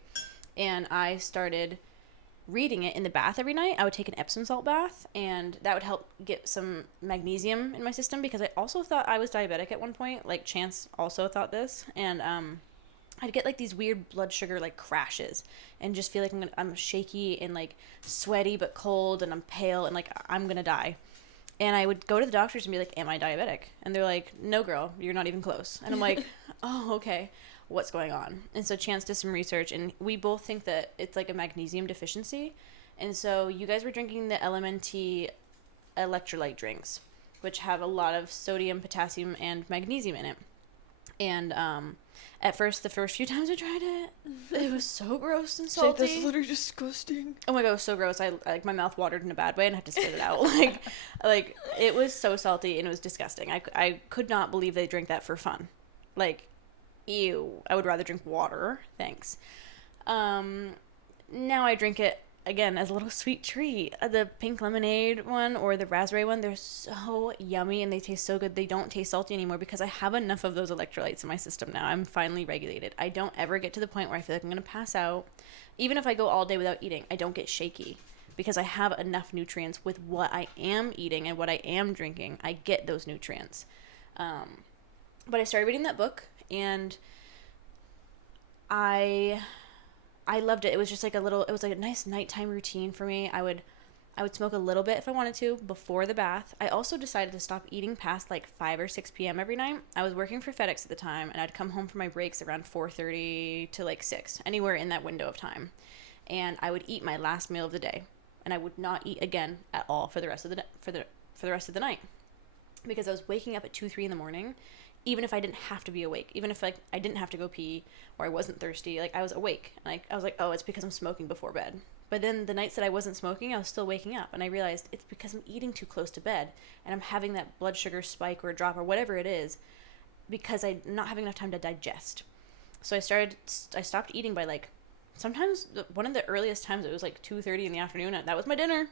And I started reading it in the bath every night. I would take an Epsom salt bath, and that would help get some magnesium in my system, because I also thought I was diabetic at one point. Like, Chance also thought this. And, I'd get, like, these weird blood sugar, like, crashes, and just feel like I'm shaky and, like, sweaty but cold, and I'm pale, and, like, I'm gonna die. And I would go to the doctors and be like, am I diabetic? And they're like, no, girl, you're not even close. And I'm like, oh, okay, what's going on? And so Chance did some research, and we both think that it's, like, a magnesium deficiency. And so you guys were drinking the LMNT electrolyte drinks, which have a lot of sodium, potassium, and magnesium in it. And at first, the first few times I tried it, it was so gross and salty. That's literally disgusting. Oh my god, it was so gross. I like, my mouth watered in a bad way, and I had to spit it out. like it was so salty, and it was disgusting. I could not believe they drank that for fun. Like, ew. I would rather drink water. Thanks. Now I drink it again, as a little sweet treat, the pink lemonade one or the raspberry one, they're so yummy and they taste so good. They don't taste salty anymore because I have enough of those electrolytes in my system now. I'm finally regulated. I don't ever get to the point where I feel like I'm going to pass out. Even if I go all day without eating, I don't get shaky because I have enough nutrients with what I am eating and what I am drinking. I get those nutrients. But I started reading that book, and I loved it. It was just like it was like a nice nighttime routine for me. I would smoke a little bit if I wanted to before the bath. I also decided to stop eating past like 5 or 6 p.m. every night. I was working for FedEx at the time, and I'd come home from my breaks around 4:30 to like 6, anywhere in that window of time. And I would eat my last meal of the day, and I would not eat again at all for the rest of the rest of the night, because I was waking up at 2, 3 in the morning. Even if I didn't have to be awake, even if like I didn't have to go pee or I wasn't thirsty, like I was awake. And I was like, oh, it's because I'm smoking before bed. But then the nights that I wasn't smoking, I was still waking up. And I realized it's because I'm eating too close to bed. And I'm having that blood sugar spike or drop or whatever it is because I'm not having enough time to digest. So I stopped eating by like, sometimes one of the earliest times it was like 2:30 in the afternoon. And that was my dinner.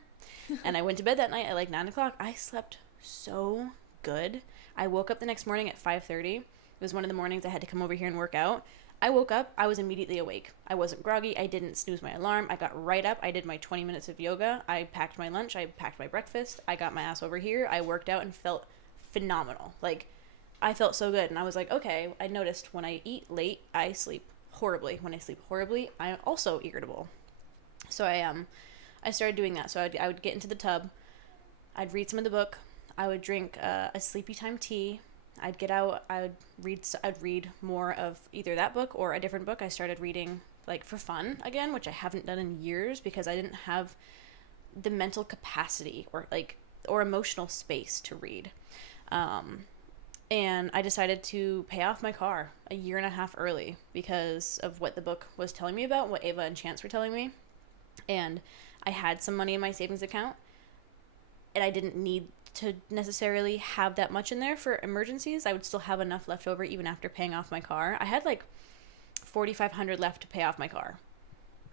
And I went to bed that night at like 9 o'clock. I slept so good. I woke up the next morning at 5:30. It was one of the mornings I had to come over here and work out. I woke up, I was immediately awake. I wasn't groggy, I didn't snooze my alarm, I got right up, I did my 20 minutes of yoga, I packed my lunch, I packed my breakfast, I got my ass over here, I worked out and felt phenomenal. Like, I felt so good, and I was like, okay, I noticed when I eat late, I sleep horribly. When I sleep horribly, I'm also irritable. So I started doing that. So I would get into the tub, I'd read some of the book, I would drink a sleepy time tea. I'd get out. I'd read more of either that book or a different book. I started reading like for fun again, which I haven't done in years because I didn't have the mental capacity or emotional space to read. And I decided to pay off my car a year and a half early because of what the book was telling me about, what Ava and Chance were telling me. And I had some money in my savings account, and I didn't need to necessarily have that much in there for emergencies. I would still have enough left over even after paying off my car. I had like $4,500 left to pay off my car,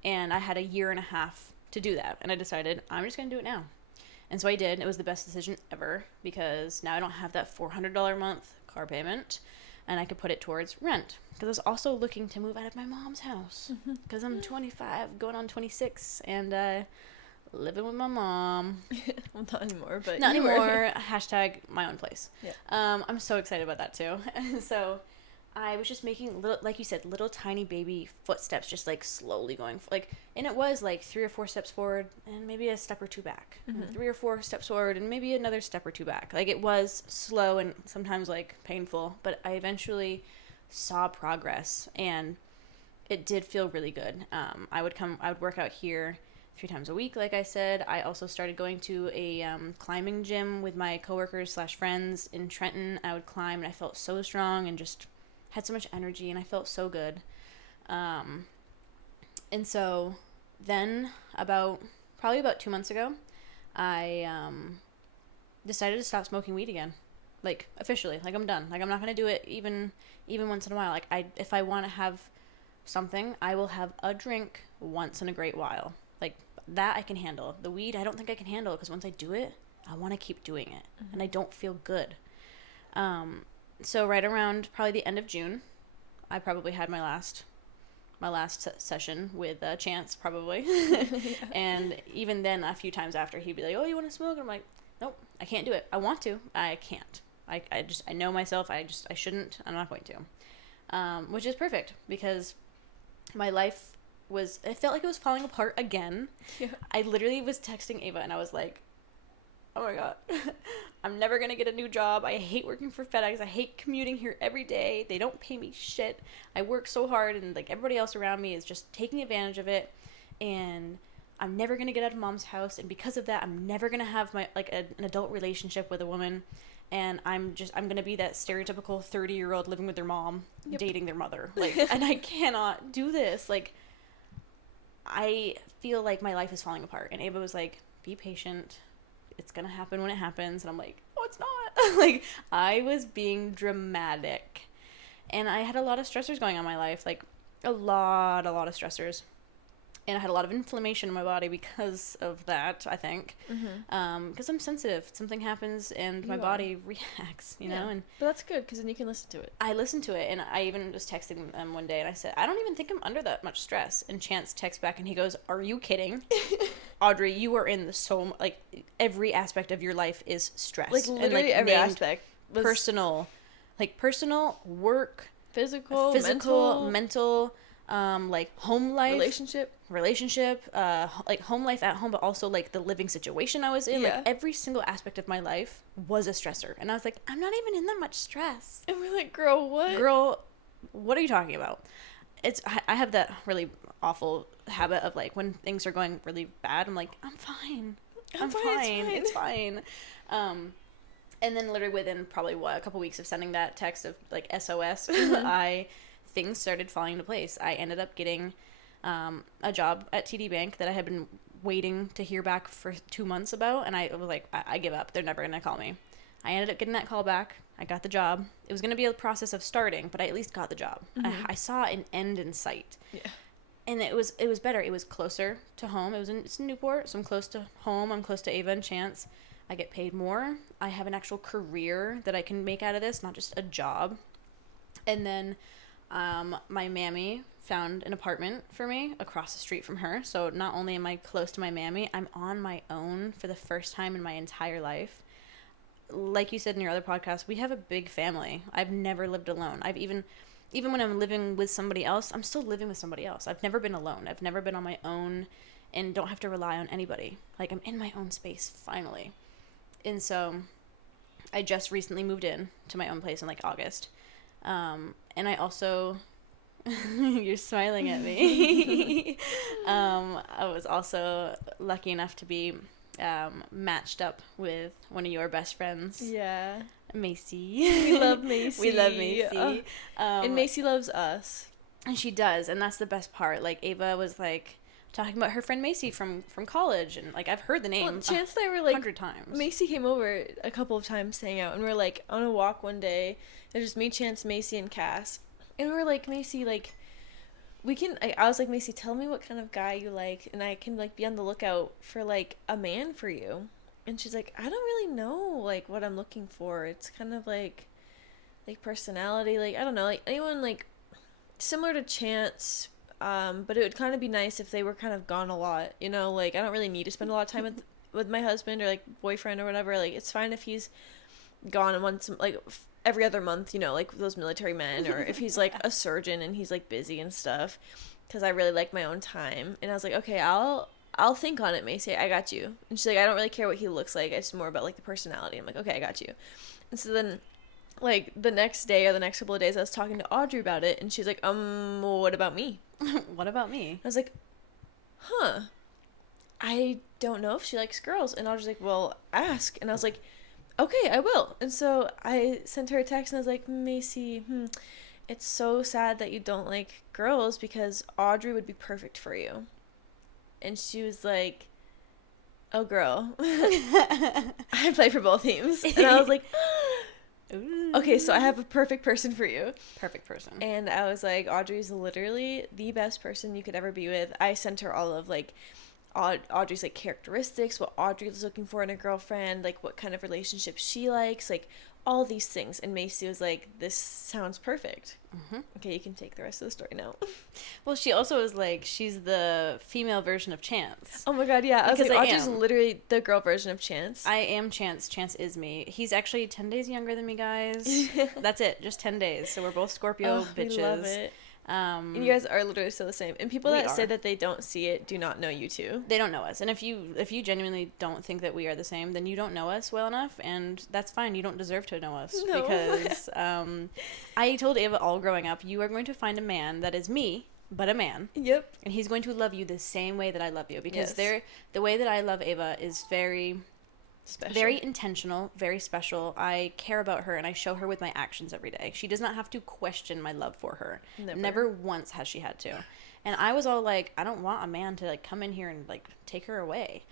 and I had a year and a half to do that, and I decided I'm just gonna do it now. And so I did. It was the best decision ever because now I don't have that $400 a month car payment, and I could put it towards rent because I was also looking to move out of my mom's house because I'm 25 going on 26 and living with my mom. Well, not anymore, but not anymore. Hashtag my own place. Yeah. I'm so excited about that too. So I was just making little, like you said, little tiny baby footsteps, just like slowly going and it was like 3 or 4 steps forward and maybe a step or 2 back, 3 or 4 steps forward and maybe another step or 2 back. Like it was slow and sometimes like painful, but I eventually saw progress and it did feel really good. I would work out here 3 times a week, like I said. I also started going to a climbing gym with my coworkers / friends in Trenton. I would climb, and I felt so strong and just had so much energy, and I felt so good. And so then, probably about 2 months ago, I decided to stop smoking weed again, like officially. Like I'm done. Like I'm not gonna do it even once in a while. Like if I want to have something, I will have a drink once in a great while. Like that I can handle. The weed, I don't think I can handle because once I do it, I want to keep doing it, and I don't feel good. So right around probably the end of June, I probably had my last session with Chance probably, and even then a few times after he'd be like, "Oh, you want to smoke?" And I'm like, "Nope, I can't do it. I want to, I can't. I know myself. I shouldn't. I'm not going to," which is perfect because my life it felt like it was falling apart again. Yeah. I literally was texting Ava and I was like, oh my God, I'm never going to get a new job. I hate working for FedEx. I hate commuting here every day. They don't pay me shit. I work so hard and like everybody else around me is just taking advantage of it. And I'm never going to get out of mom's house. And because of that, I'm never going to have an adult relationship with a woman. And I'm going to be that stereotypical 30-year-old living with their mom, dating their mother. Like, and I cannot do this. Like, I feel like my life is falling apart. And Ava was like, be patient. It's going to happen when it happens. And I'm like, oh, it's not. Like, I was being dramatic. And I had a lot of stressors going on in my life. Like, a lot of stressors. And I had a lot of inflammation in my body because of that, I think. Because I'm sensitive. Something happens and my body reacts, you know? And but that's good because then you can listen to it. I listened to it, and I even was texting them one day, and I said, I don't even think I'm under that much stress. And Chance texts back, and he goes, are you kidding? Audrey, you are in like, every aspect of your life is stress. Like, literally and, like, every aspect. Personal, work, physical, mental, like home life, relationship, like home life at home, but also like the living situation I was in. Like every single aspect of my life was a stressor, and I was like, I'm not even in that much stress. And we're like, girl, what are you talking about? I have that really awful habit of like when things are going really bad, I'm like, I'm fine. It's fine. And then literally within probably a couple weeks of sending that text of like SOS, things started falling into place. I ended up getting a job at TD Bank that I had been waiting to hear back for 2 months about, and I was like, I give up. They're never going to call me. I ended up getting that call back. I got the job. It was going to be a process of starting, but I at least got the job. I saw an end in sight. Yeah. And it was better. It was closer to home. It's in Newport, so I'm close to home. I'm close to Ava and Chance. I get paid more. I have an actual career that I can make out of this, not just a job. And then my mammy found an apartment for me across the street from her. So not only am I close to my mammy, I'm on my own for the first time in my entire life. Like you said in your other podcast, we have a big family. I've never lived alone. I've even when I'm living with somebody else, I'm still living with somebody else. I've never been alone. I've never been on my own and don't have to rely on anybody. Like, I'm in my own space, finally. And so I just recently moved in to my own place in like August. And I also, you're smiling at me. I was also lucky enough to be matched up with one of your best friends. Yeah. Macy. We love Macy. And Macy loves us. And she does. And that's the best part. Like, Ava was like talking about her friend Macy from college, and like I've heard the name. Well, Chance and I were like 100 times. Macy came over a couple of times to hang out, and we were like on a walk one day. It was just me, Chance, Macy, and Cass, and we were like, Macy, like we can. I was like, Macy, tell me what kind of guy you like, and I can like be on the lookout for like a man for you. And she's like, I don't really know like what I'm looking for. It's kind of like personality, like I don't know, like anyone like similar to Chance. But it would kind of be nice if they were kind of gone a lot, you know, like I don't really need to spend a lot of time with my husband or like boyfriend or whatever. Like it's fine if he's gone once, like every other month, you know, like those military men, or if he's like a surgeon and he's like busy and stuff, because I really like my own time. And I was like, okay, I'll think on it, Macy, I got you. And she's like, I don't really care what he looks like, it's more about like the personality. I'm like, okay, I got you. And so then like the next day or the next couple of days I was talking to Audrey about it, and she's like, what about me? What about me? I was like, I don't know if she likes girls. And Audrey's like, well, ask. And I was like, okay, I will. And so I sent her a text, and I was like, Macy, it's so sad that you don't like girls, because Audrey would be perfect for you. And she was like, oh, girl, I play for both teams. And I was like, okay, so I have a perfect person for you. Perfect person. And I was like, Audrey's literally the best person you could ever be with. I sent her all of like Audrey's like characteristics, what Audrey's looking for in a girlfriend, like what kind of relationship she likes, like all these things. And Macy was like, this sounds perfect. Okay, you can take the rest of the story now. Well, she also was like, she's the female version of Chance. Oh my god, yeah. I was like, Audrey's am. literally the girl version of Chance. I am Chance. Chance is me. He's actually 10 days younger than me, guys. That's it. Just 10 days. So we're both Scorpio bitches. We love it. And you guys are literally still the same. And people that say that they don't see it do not know you two. They don't know us. And if you genuinely don't think that we are the same, then you don't know us well enough, and that's fine. You don't deserve to know us. No. Because I told Ava all growing up, you are going to find a man that is me, but a man. Yep. And he's going to love you the same way that I love you, because the way that I love Ava is very special. Very intentional, very special. I care about her, and I show her with my actions every day. She does not have to question my love for her. Never once has she had to. And I was all like, I don't want a man to like come in here and like take her away.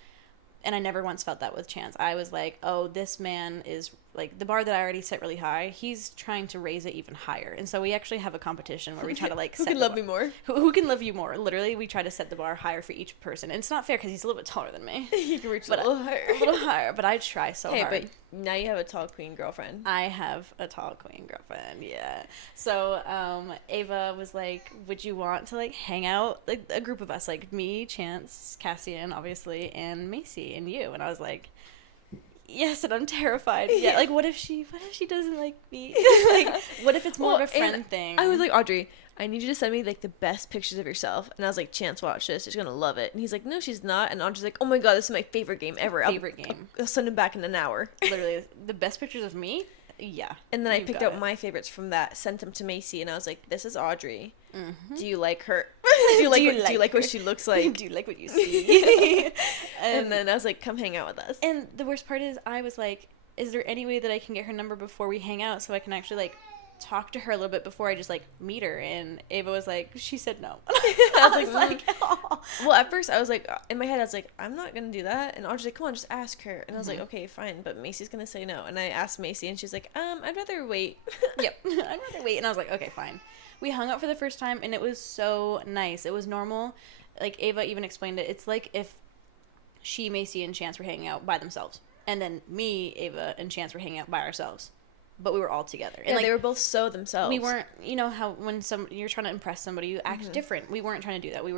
And I never once felt that with Chance. I was like, oh, this man is like the bar that I already set really high, he's trying to raise it even higher. And so we actually have a competition where we try to like Who set can the love bar. me more? Who can love you more? Literally, we try to set the bar higher for each person. And it's not fair because he's a little bit taller than me. You can reach a But little higher. A little higher, but I try so Hey, hard. but now you have a tall queen girlfriend. I have a tall queen girlfriend, yeah. So, Ava was like, would you want to, like, hang out, like, a group of us, like, me, Chance, Cassian, obviously, and Macy, and you, and I was like, yes, and I'm terrified. Yeah, like, what if she doesn't like me? Like, what if it's more of a friend thing? I was like, Audrey, I need you to send me, like, the best pictures of yourself. And I was like, Chance, watch this. She's gonna love it. And he's like, no, she's not. And Audrey's like, oh my god, this is my favorite game ever. I'll send him back in an hour. Literally, the best pictures of me? Yeah. And then I picked out my favorites from that, sent them to Macy, and I was like, this is Audrey. Mm-hmm. Do you like her? do you like what she looks like? Do you like what you see? And then I was like, come hang out with us. And the worst part is, I was like, is there any way that I can get her number before we hang out so I can actually, like, talk to her a little bit before I just, like, meet her? And Ava was like, she said no. I was like, oh. Well, at first I was like, in my head I was like, I'm not gonna do that. And Audrey's like, come on, just ask her. And I was like, okay, fine, but Macy's gonna say no. And I asked Macy, and she's like, I'd rather wait. Yep, I'd rather wait. And I was like, okay, fine. We hung out for the first time, and it was so nice. It was normal. Like, Ava even explained it. It's like if she, Macy, and Chance were hanging out by themselves, and then me, Ava, and Chance were hanging out by ourselves. But we were all together. And Yeah, like, they were both so themselves. we weren't, you know how when you're trying to impress somebody, you act different. We weren't trying to do that. We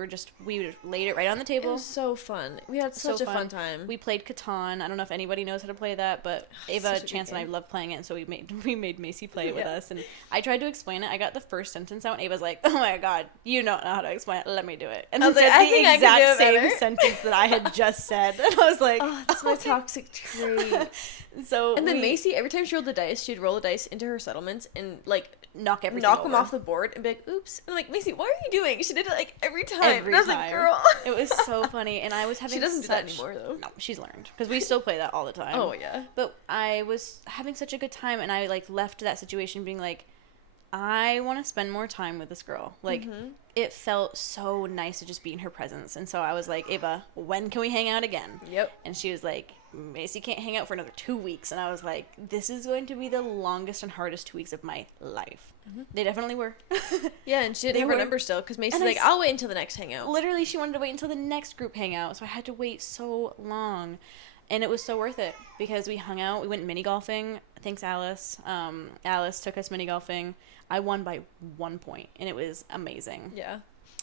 laid it right on the It table. was so fun. We had such a fun time. We played Catan. I don't know if anybody knows how to play that, but Ava, Such a good Chance, and I game. love playing it, and so we made Macy play it with Yeah. us. And I tried to explain it. I got the first sentence out, and Ava's like, "Oh my god, you don't know how to explain it. Let me do it." And I then was like, said I think I the can do exact it same better. sentence that I had just said, and I was like, Oh, that's my toxic trait. So And then Macy, every time she rolled the dice, she'd roll the dice into her settlements and like knock them over. off the board and be like, "Oops!" And I'm like, Macy, what are you doing? She did it like every time. Every and I was like, time. "Girl." It was so funny, and I was having She doesn't do that such- anymore though. No, she's learned because we still play that all the time. Oh yeah. But I was having such a good time, and I like left that situation being like, I want to spend more time with this girl. Like, it felt so nice to just be in her presence. And so I was like, Ava, when can we hang out again? Yep. And she was like, Macy can't hang out for another 2 weeks. And I was like, this is going to be the longest and hardest 2 weeks of my life. They definitely were. Yeah, and she didn't They have her were- number still because Macy's and I like, s- "I'll wait until the next hangout." Literally, she wanted to wait until the next group hangout. So I had to wait so long. And it was so worth it because we hung out. We went mini golfing. Thanks, Alice. Alice took us mini golfing. I won by 1 point, and it was amazing. Yeah.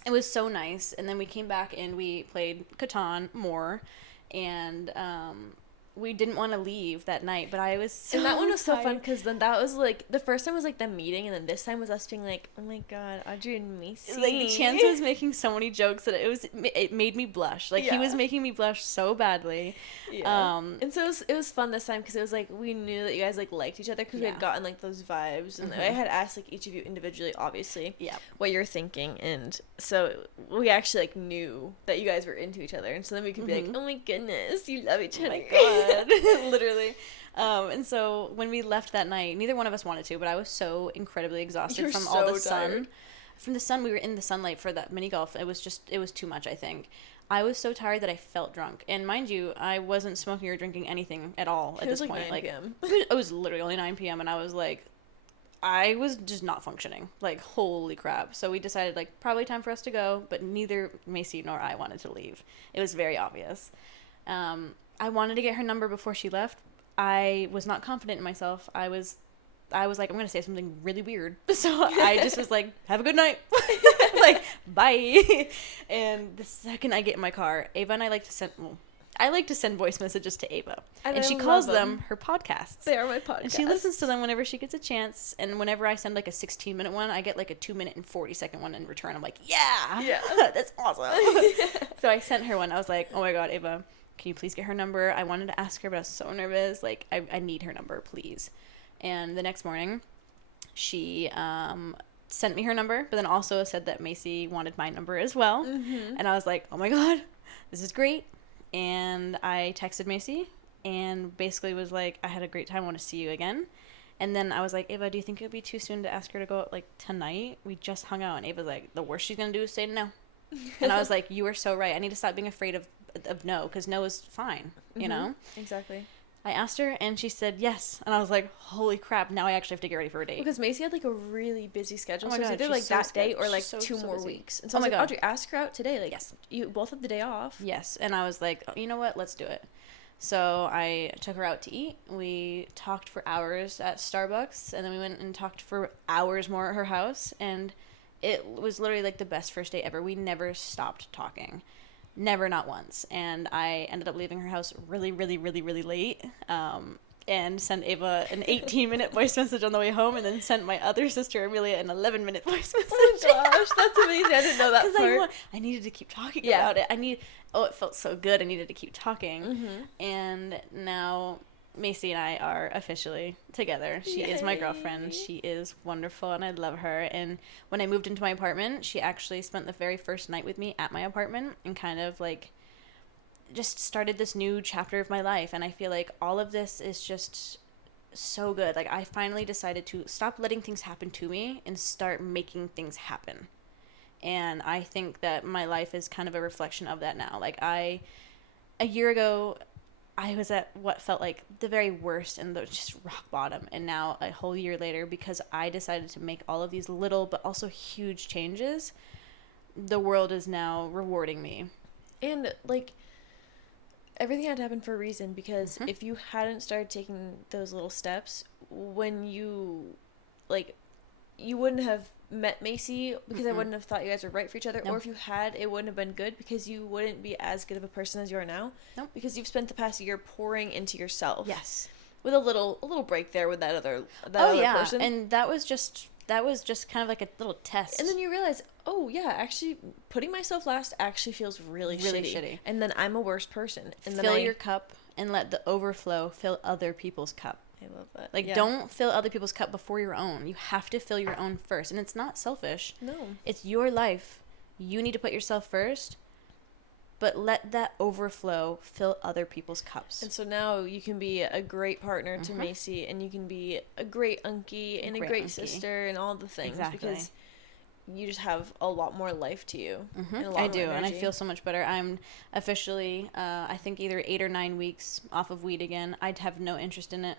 It was so nice. And then we came back and we played Catan more, and we didn't want to leave that night, but I was so And that one was so fun tired. because then that was like the first time was like the meeting, and then this time was us being like, "Oh my god, Audrey and Macy." Like, Chance was making so many jokes that it made me blush. Like, he Yeah. was making me blush so badly. Yeah. And so it was fun this time because it was like we knew that you guys like liked each other because we Yeah. had gotten like those vibes, and I had asked like each of you individually, obviously, Yeah. what you're thinking, and so we actually like knew that you guys were into each other, and so then we could be like, "Oh my goodness, you love each Oh other." my god. Literally. And so when we left that night, neither one of us wanted to, but I was so incredibly exhausted You're from all the so tired. sun. From the sun, we were in the sunlight for that mini golf. It was too much, I think. I was so tired that I felt drunk. And mind you, I wasn't smoking or drinking anything at all at It was this like point. 9 p.m. It was literally only 9 p.m. and I was like, I was just not functioning. Like, holy crap. So we decided, like, probably time for us to go, but neither Macy nor I wanted to leave. It was very obvious. I wanted to get her number before she left. I was not confident in myself. I was like, I'm going to say something really weird. So I just was like, have a good night. Like, bye. And the second I get in my car, Ava and I like to send voice messages to Ava. And I she love calls them. them her podcasts. They are my podcast. And she listens to them whenever she gets a chance. And whenever I send like a 16-minute one, I get like a 2-minute and 40-second one in return. I'm like, yeah, that's awesome. So I sent her one. I was like, oh my God, Ava, can you please get her number? I wanted to ask her, but I was so nervous. Like, I need her number, please. And the next morning, she sent me her number, but then also said that Macy wanted my number as well. And I was like, oh my God, this is great. And I texted Macy and basically was like, I had a great time. I want to see you again. And then I was like, Ava, do you think it would be too soon to ask her to go out like tonight? We just hung out. And Ava's like, the worst she's going to do is say no. And I was like, you are so right. I need to stop being afraid of no, because no is fine, you know? Exactly. I asked her, and she said yes. And I was like, holy crap, now I actually have to get ready for a date. Because Macy had like a really busy schedule, Oh my so it was God, either like she's so that day scheduled. or like She's so, 2 so more busy. weeks. And so Oh I was my like, God. Audrey, ask her out today. Like, Yes. you both have the day off. Yes. And I was like, you know what? Let's do it. So I took her out to eat. We talked for hours at Starbucks, and then we went and talked for hours more at her house. And it was literally like the best first date ever. We never stopped talking. Never, not once. And I ended up leaving her house really, really, really, really late. And sent Ava an 18-minute voice message on the way home, and then sent my other sister, Amelia, an 11-minute voice message. Oh my gosh, that's amazing. I didn't know that part. I needed to keep talking about it. It felt so good. I needed to keep talking. Mm-hmm. And now Macy and I are officially together. She is my girlfriend. She is wonderful, and I love her. And when I moved into my apartment, she actually spent the very first night with me at my apartment and kind of like just started this new chapter of my life. And I feel like all of this is just so good. Like, I finally decided to stop letting things happen to me and start making things happen. And I think that my life is kind of a reflection of that now. Like, a year ago, I was at what felt like the very worst and the just rock bottom. And now, a whole year later, because I decided to make all of these little but also huge changes, the world is now rewarding me. And like, everything had to happen for a reason, because if you hadn't started taking those little steps when you, like, you wouldn't have met Macy, because I wouldn't have thought you guys were right for each other. No. Or if you had, it wouldn't have been good, because you wouldn't be as good of a person as you are now. Nope. Because you've spent the past year pouring into yourself. Yes. With a little break there with that other person. And that was just kind of like a little test. And then you realize, oh yeah, actually putting myself last actually feels really shitty. And then I'm a worse person. And fill your cup and let the overflow fill other people's cup. I love that. Like, don't fill other people's cup before your own. You have to fill your own first. And it's not selfish. No. It's your life. You need to put yourself first, but let that overflow fill other people's cups. And so now you can be a great partner to Macy, and you can be a great auntie and a great sister and all the things. Exactly. Because you just have a lot more life to you. And a lot I more do, and I energy. feel so much better. I'm officially, I think, either 8 or 9 weeks off of weed again. I'd have no interest in it.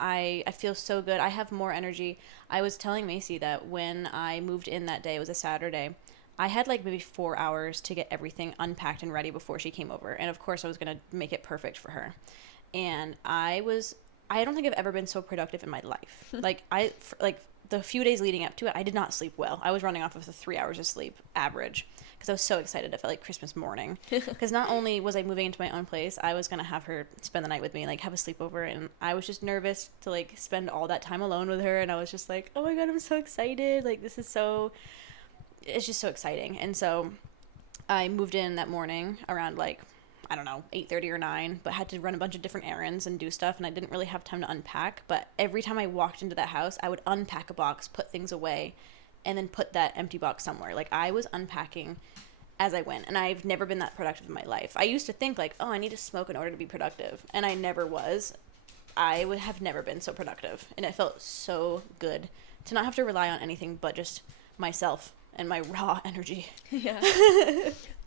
I feel so good. I have more energy. I was telling Macy that when I moved in that day, it was a Saturday, I had like maybe 4 hours to get everything unpacked and ready before she came over. And of course I was going to make it perfect for her. And I don't think I've ever been so productive in my life. Like the few days leading up to it, I did not sleep well. I was running off of the 3 hours of sleep average because I was so excited. It felt like Christmas morning. Because not only was I moving into my own place, I was going to have her spend the night with me, like have a sleepover. And I was just nervous to like spend all that time alone with her. And I was just like, oh my God, I'm so excited. Like, it's just so exciting. And so I moved in that morning around like, I don't know, 8:30 or 9, but had to run a bunch of different errands and do stuff, and I didn't really have time to unpack. But every time I walked into that house, I would unpack a box, put things away, and then put that empty box somewhere. Like, I was unpacking as I went, and I've never been that productive in my life. I used to think like, oh, I need to smoke in order to be productive, and I never was. I would have never been so productive, and it felt so good to not have to rely on anything but just myself and my raw energy. Yeah.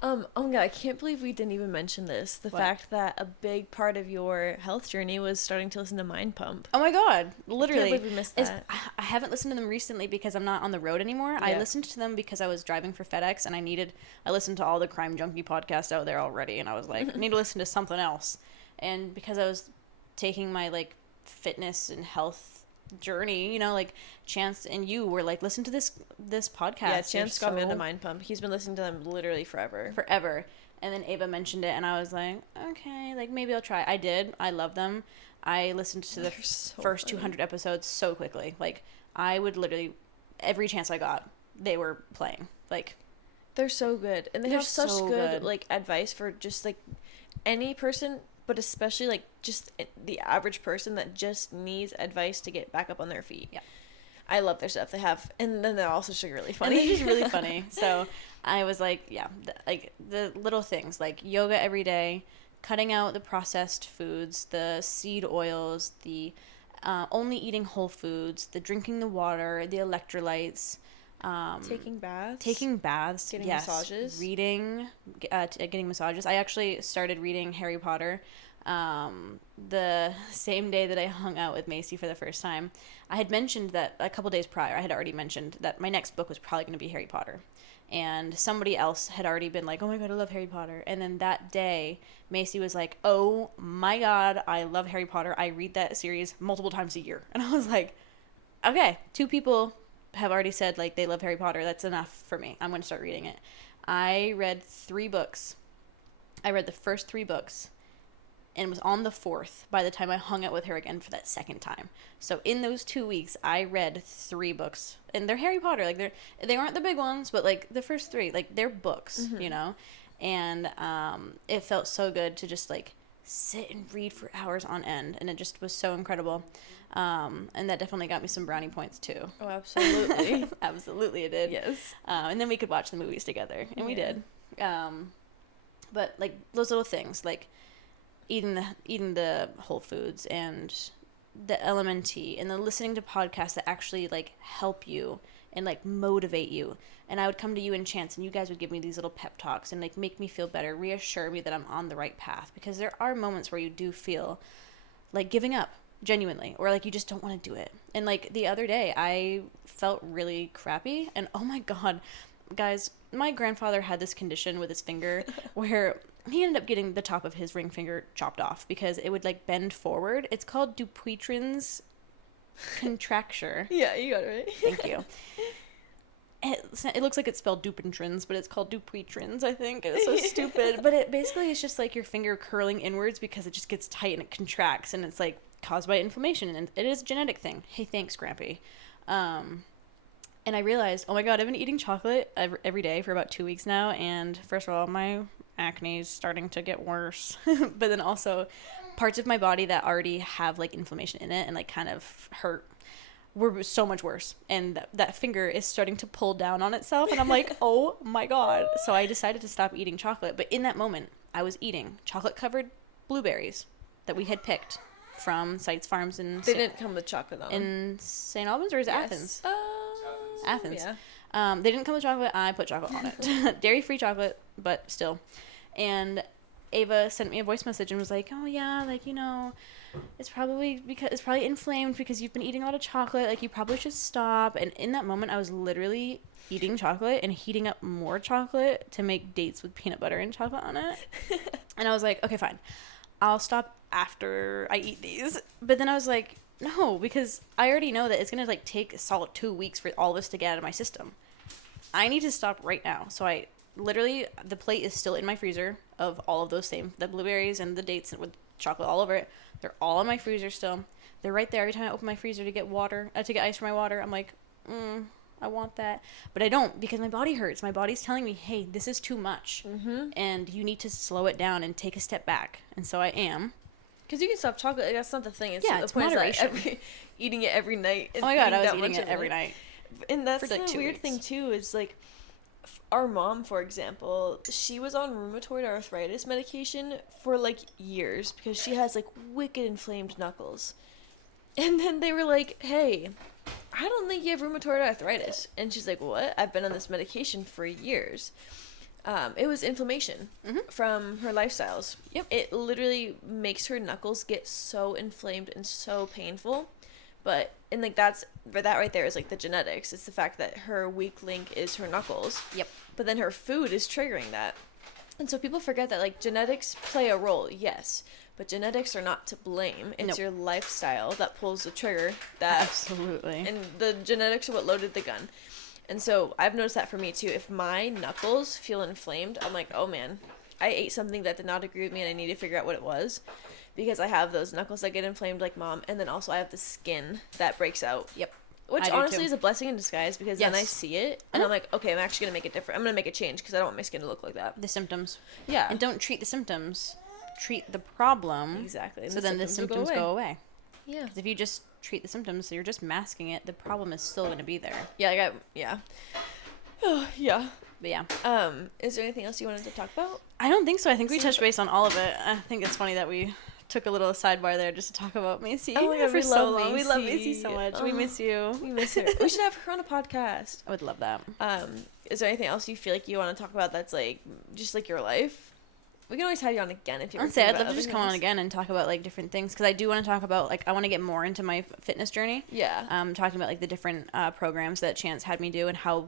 Oh my God, I can't believe we didn't even mention this. The fact that a big part of your health journey was starting to listen to Mind Pump. Oh my God, literally. I can't believe we missed that. I haven't listened to them recently because I'm not on the road anymore. Yeah. I listened to them because I was driving for FedEx, and I listened to all the Crime Junkie podcasts out there already, and I was like, I need to listen to something else. And because I was taking my like fitness and health journey, you know, like Chance and you were like, listen to this podcast. Yeah, Chance got me into Mind Pump. He's been listening to them literally forever. And then Ava mentioned it, and I was like, okay, like maybe I'll try. I did. I love them. I listened to the first 200 episodes so quickly. Like, I would literally, every chance I got, they were playing. Like, they're so good, and they they're have such so good like advice for just like any person, but especially like just the average person that just needs advice to get back up on their feet. Yeah. I love their stuff. They have, and then they're also just really funny. And they're just really funny. So I was like, yeah, like the little things like yoga every day, cutting out the processed foods, the seed oils, the only eating whole foods, the drinking the water, the electrolytes, taking baths, getting massages, reading, getting massages. I actually started reading Harry Potter The same day that I hung out with Macy for the first time, I had mentioned that a couple days prior, I had already mentioned that my next book was probably going to be Harry Potter. And somebody else had already been like, oh my God, I love Harry Potter. And then that day, Macy was like, oh my God, I love Harry Potter. I read that series multiple times a year. And I was like, okay, 2 people have already said like they love Harry Potter. That's enough for me. I'm going to start reading it. I read 3 books. I read the first 3 books and was on the 4th by the time I hung out with her again for that second time. So in those 2 weeks, I read 3 books, and they're Harry Potter. Like they aren't the big ones, but like the first 3, like they're books, you know. And it felt so good to just like sit and read for hours on end, and it just was so incredible. And that definitely got me some brownie points too. Oh, absolutely. Absolutely, it did. Yes. And then we could watch the movies together, and we did. But like those little things, like eating the Whole Foods and the LMNT and then listening to podcasts that actually like help you and like motivate you. And I would come to you and Chance, and you guys would give me these little pep talks and like make me feel better, reassure me that I'm on the right path, because there are moments where you do feel like giving up genuinely, or like you just don't want to do it. And like the other day I felt really crappy, and oh my God, guys, my grandfather had this condition with his finger where he ended up getting the top of his ring finger chopped off because it would like bend forward. It's called Dupuytren's contracture. Yeah, you got it right. Thank you. It looks like it's spelled Dupuytren's, but it's called Dupuytren's, I think. It's so stupid. But it basically is just like your finger curling inwards because it just gets tight and it contracts, and it's like caused by inflammation, and it is a genetic thing. Hey, thanks, Grampy. And I realized, oh my God, I've been eating chocolate every day for about 2 weeks now, and first of all, my acne is starting to get worse. But then also, parts of my body that already have like inflammation in it and like kind of hurt were so much worse, and that finger is starting to pull down on itself, and I'm like, oh my God. So I decided to stop eating chocolate, but in that moment, I was eating chocolate-covered blueberries that we had picked from Sites Farms They didn't come with chocolate on them. in St. Albans, or is it Athens? Athens. Yeah. They didn't come with chocolate. I put chocolate on it. Dairy-free chocolate, but still. And Ava sent me a voice message and was like, oh yeah, like, you know, it's probably inflamed because you've been eating a lot of chocolate. Like, you probably should stop. And in that moment, I was literally eating chocolate and heating up more chocolate to make dates with peanut butter and chocolate on it. And I was like, okay, fine. I'll stop after I eat these. But then I was like, no, because I already know that it's going to like take a solid 2 weeks for all this to get out of my system. I need to stop right now. So I literally, the plate is still in my freezer of all of those the blueberries and the dates with chocolate all over it. They're all in my freezer still. They're right there. Every time I open my freezer to get ice for my water, I'm like, I want that. But I don't, because my body hurts. My body's telling me, hey, this is too much. And you need to slow it down and take a step back. And so I am. Because you can stop chocolate. Like, that's not the thing. It's moderation. Eating it every night. Oh my God, I was eating it every night. And that's for like the 2 weird weeks. thing, too, is like, our mom, for example, she was on rheumatoid arthritis medication for like years because she has like wicked inflamed knuckles. And then they were like, hey, I don't think you have rheumatoid arthritis. And she's like, what? I've been on this medication for years. It was inflammation from her lifestyles. Yep. It literally makes her knuckles get so inflamed and so painful. And like that right there is like the genetics. It's the fact that her weak link is her knuckles. Yep. But then her food is triggering that. And so people forget that like genetics play a role, yes. But genetics are not to blame. It's your lifestyle that pulls the trigger. Absolutely. And the genetics are what loaded the gun. And so I've noticed that for me too. If my knuckles feel inflamed, I'm like, oh man, I ate something that did not agree with me and I need to figure out what it was. Because I have those knuckles that get inflamed like mom. And then also I have the skin that breaks out. Yep. Which honestly is a blessing in disguise because then I see it and I'm like, okay, I'm actually going to make it different. I'm going to make a change because I don't want my skin to look like that. The symptoms. Yeah. And don't treat the symptoms. Treat the problem. Exactly. So then the symptoms go away. Yeah. Because if you just treat the symptoms, so you're just masking it, the problem is still going to be there. Yeah, Oh, yeah. But yeah. Is there anything else you wanted to talk about? I don't think so. I think we touched base on all of it. I think it's funny that we took a little sidebar there just to talk about Macy. Oh my God, we love Macy. We love Macy so much. We miss you. We miss her. We should have her on a podcast. I would love that. Is there anything else you feel like you want to talk about that's like just like your life? We can always have you on again if you. I'd say I'd love to just come on again and talk about like different things because I do want to talk about like I want to get more into my fitness journey. Yeah. Talking about like the different programs that Chance had me do and how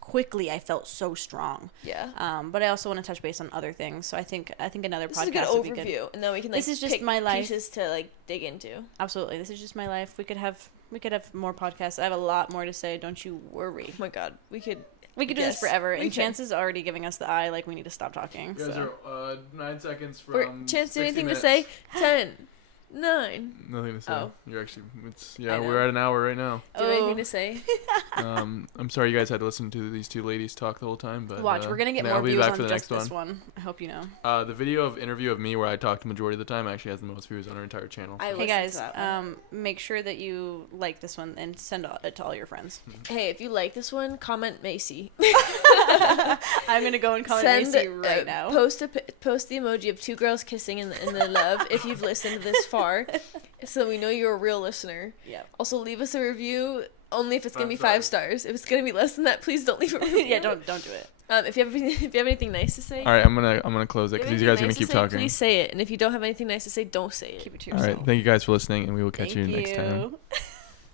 quickly I felt so strong. Yeah. But I also want to touch base on other things. So I think another this podcast is a good would be overview, good. and then we can like this is just pick my life. pieces to like dig into. Absolutely, this is just my life. We could have more podcasts. I have a lot more to say. Don't you worry. Oh my God, we could do this forever. And can. Chance is already giving us the eye. Like we need to stop talking. You guys So. are 9 seconds from. Chance, 60 anything minutes. to say? 10, 9. Nothing to say. Oh. You're actually. I Yeah, know. we're at an hour right now. Do you have anything to say? I'm sorry you guys had to listen to these two ladies talk the whole time, but Watch, we're gonna get I'll more be views back on for the just next this one. I hope you know. The interview of me where I talked the majority of the time actually has the most views on our entire channel. I Hey listened guys, to that one. make sure that you like this one and send it to all your friends. Hey, if you like this one, comment Macy. I'm gonna go and call Macy right now. Post the emoji of 2 girls kissing in the love if you've listened this far, so we know you're a real listener. Yeah. Also, leave us a review. Only if it's gonna be 5 5 stars. If it's gonna be less than that, please don't leave a review. Yeah, don't do it. If you have anything nice to say, All right, I'm gonna close it because you guys are gonna keep talking. Please say it. And if you don't have anything nice to say, don't say it. Keep it to All yourself. right, thank you guys for listening, and we will catch Thank you next time. you.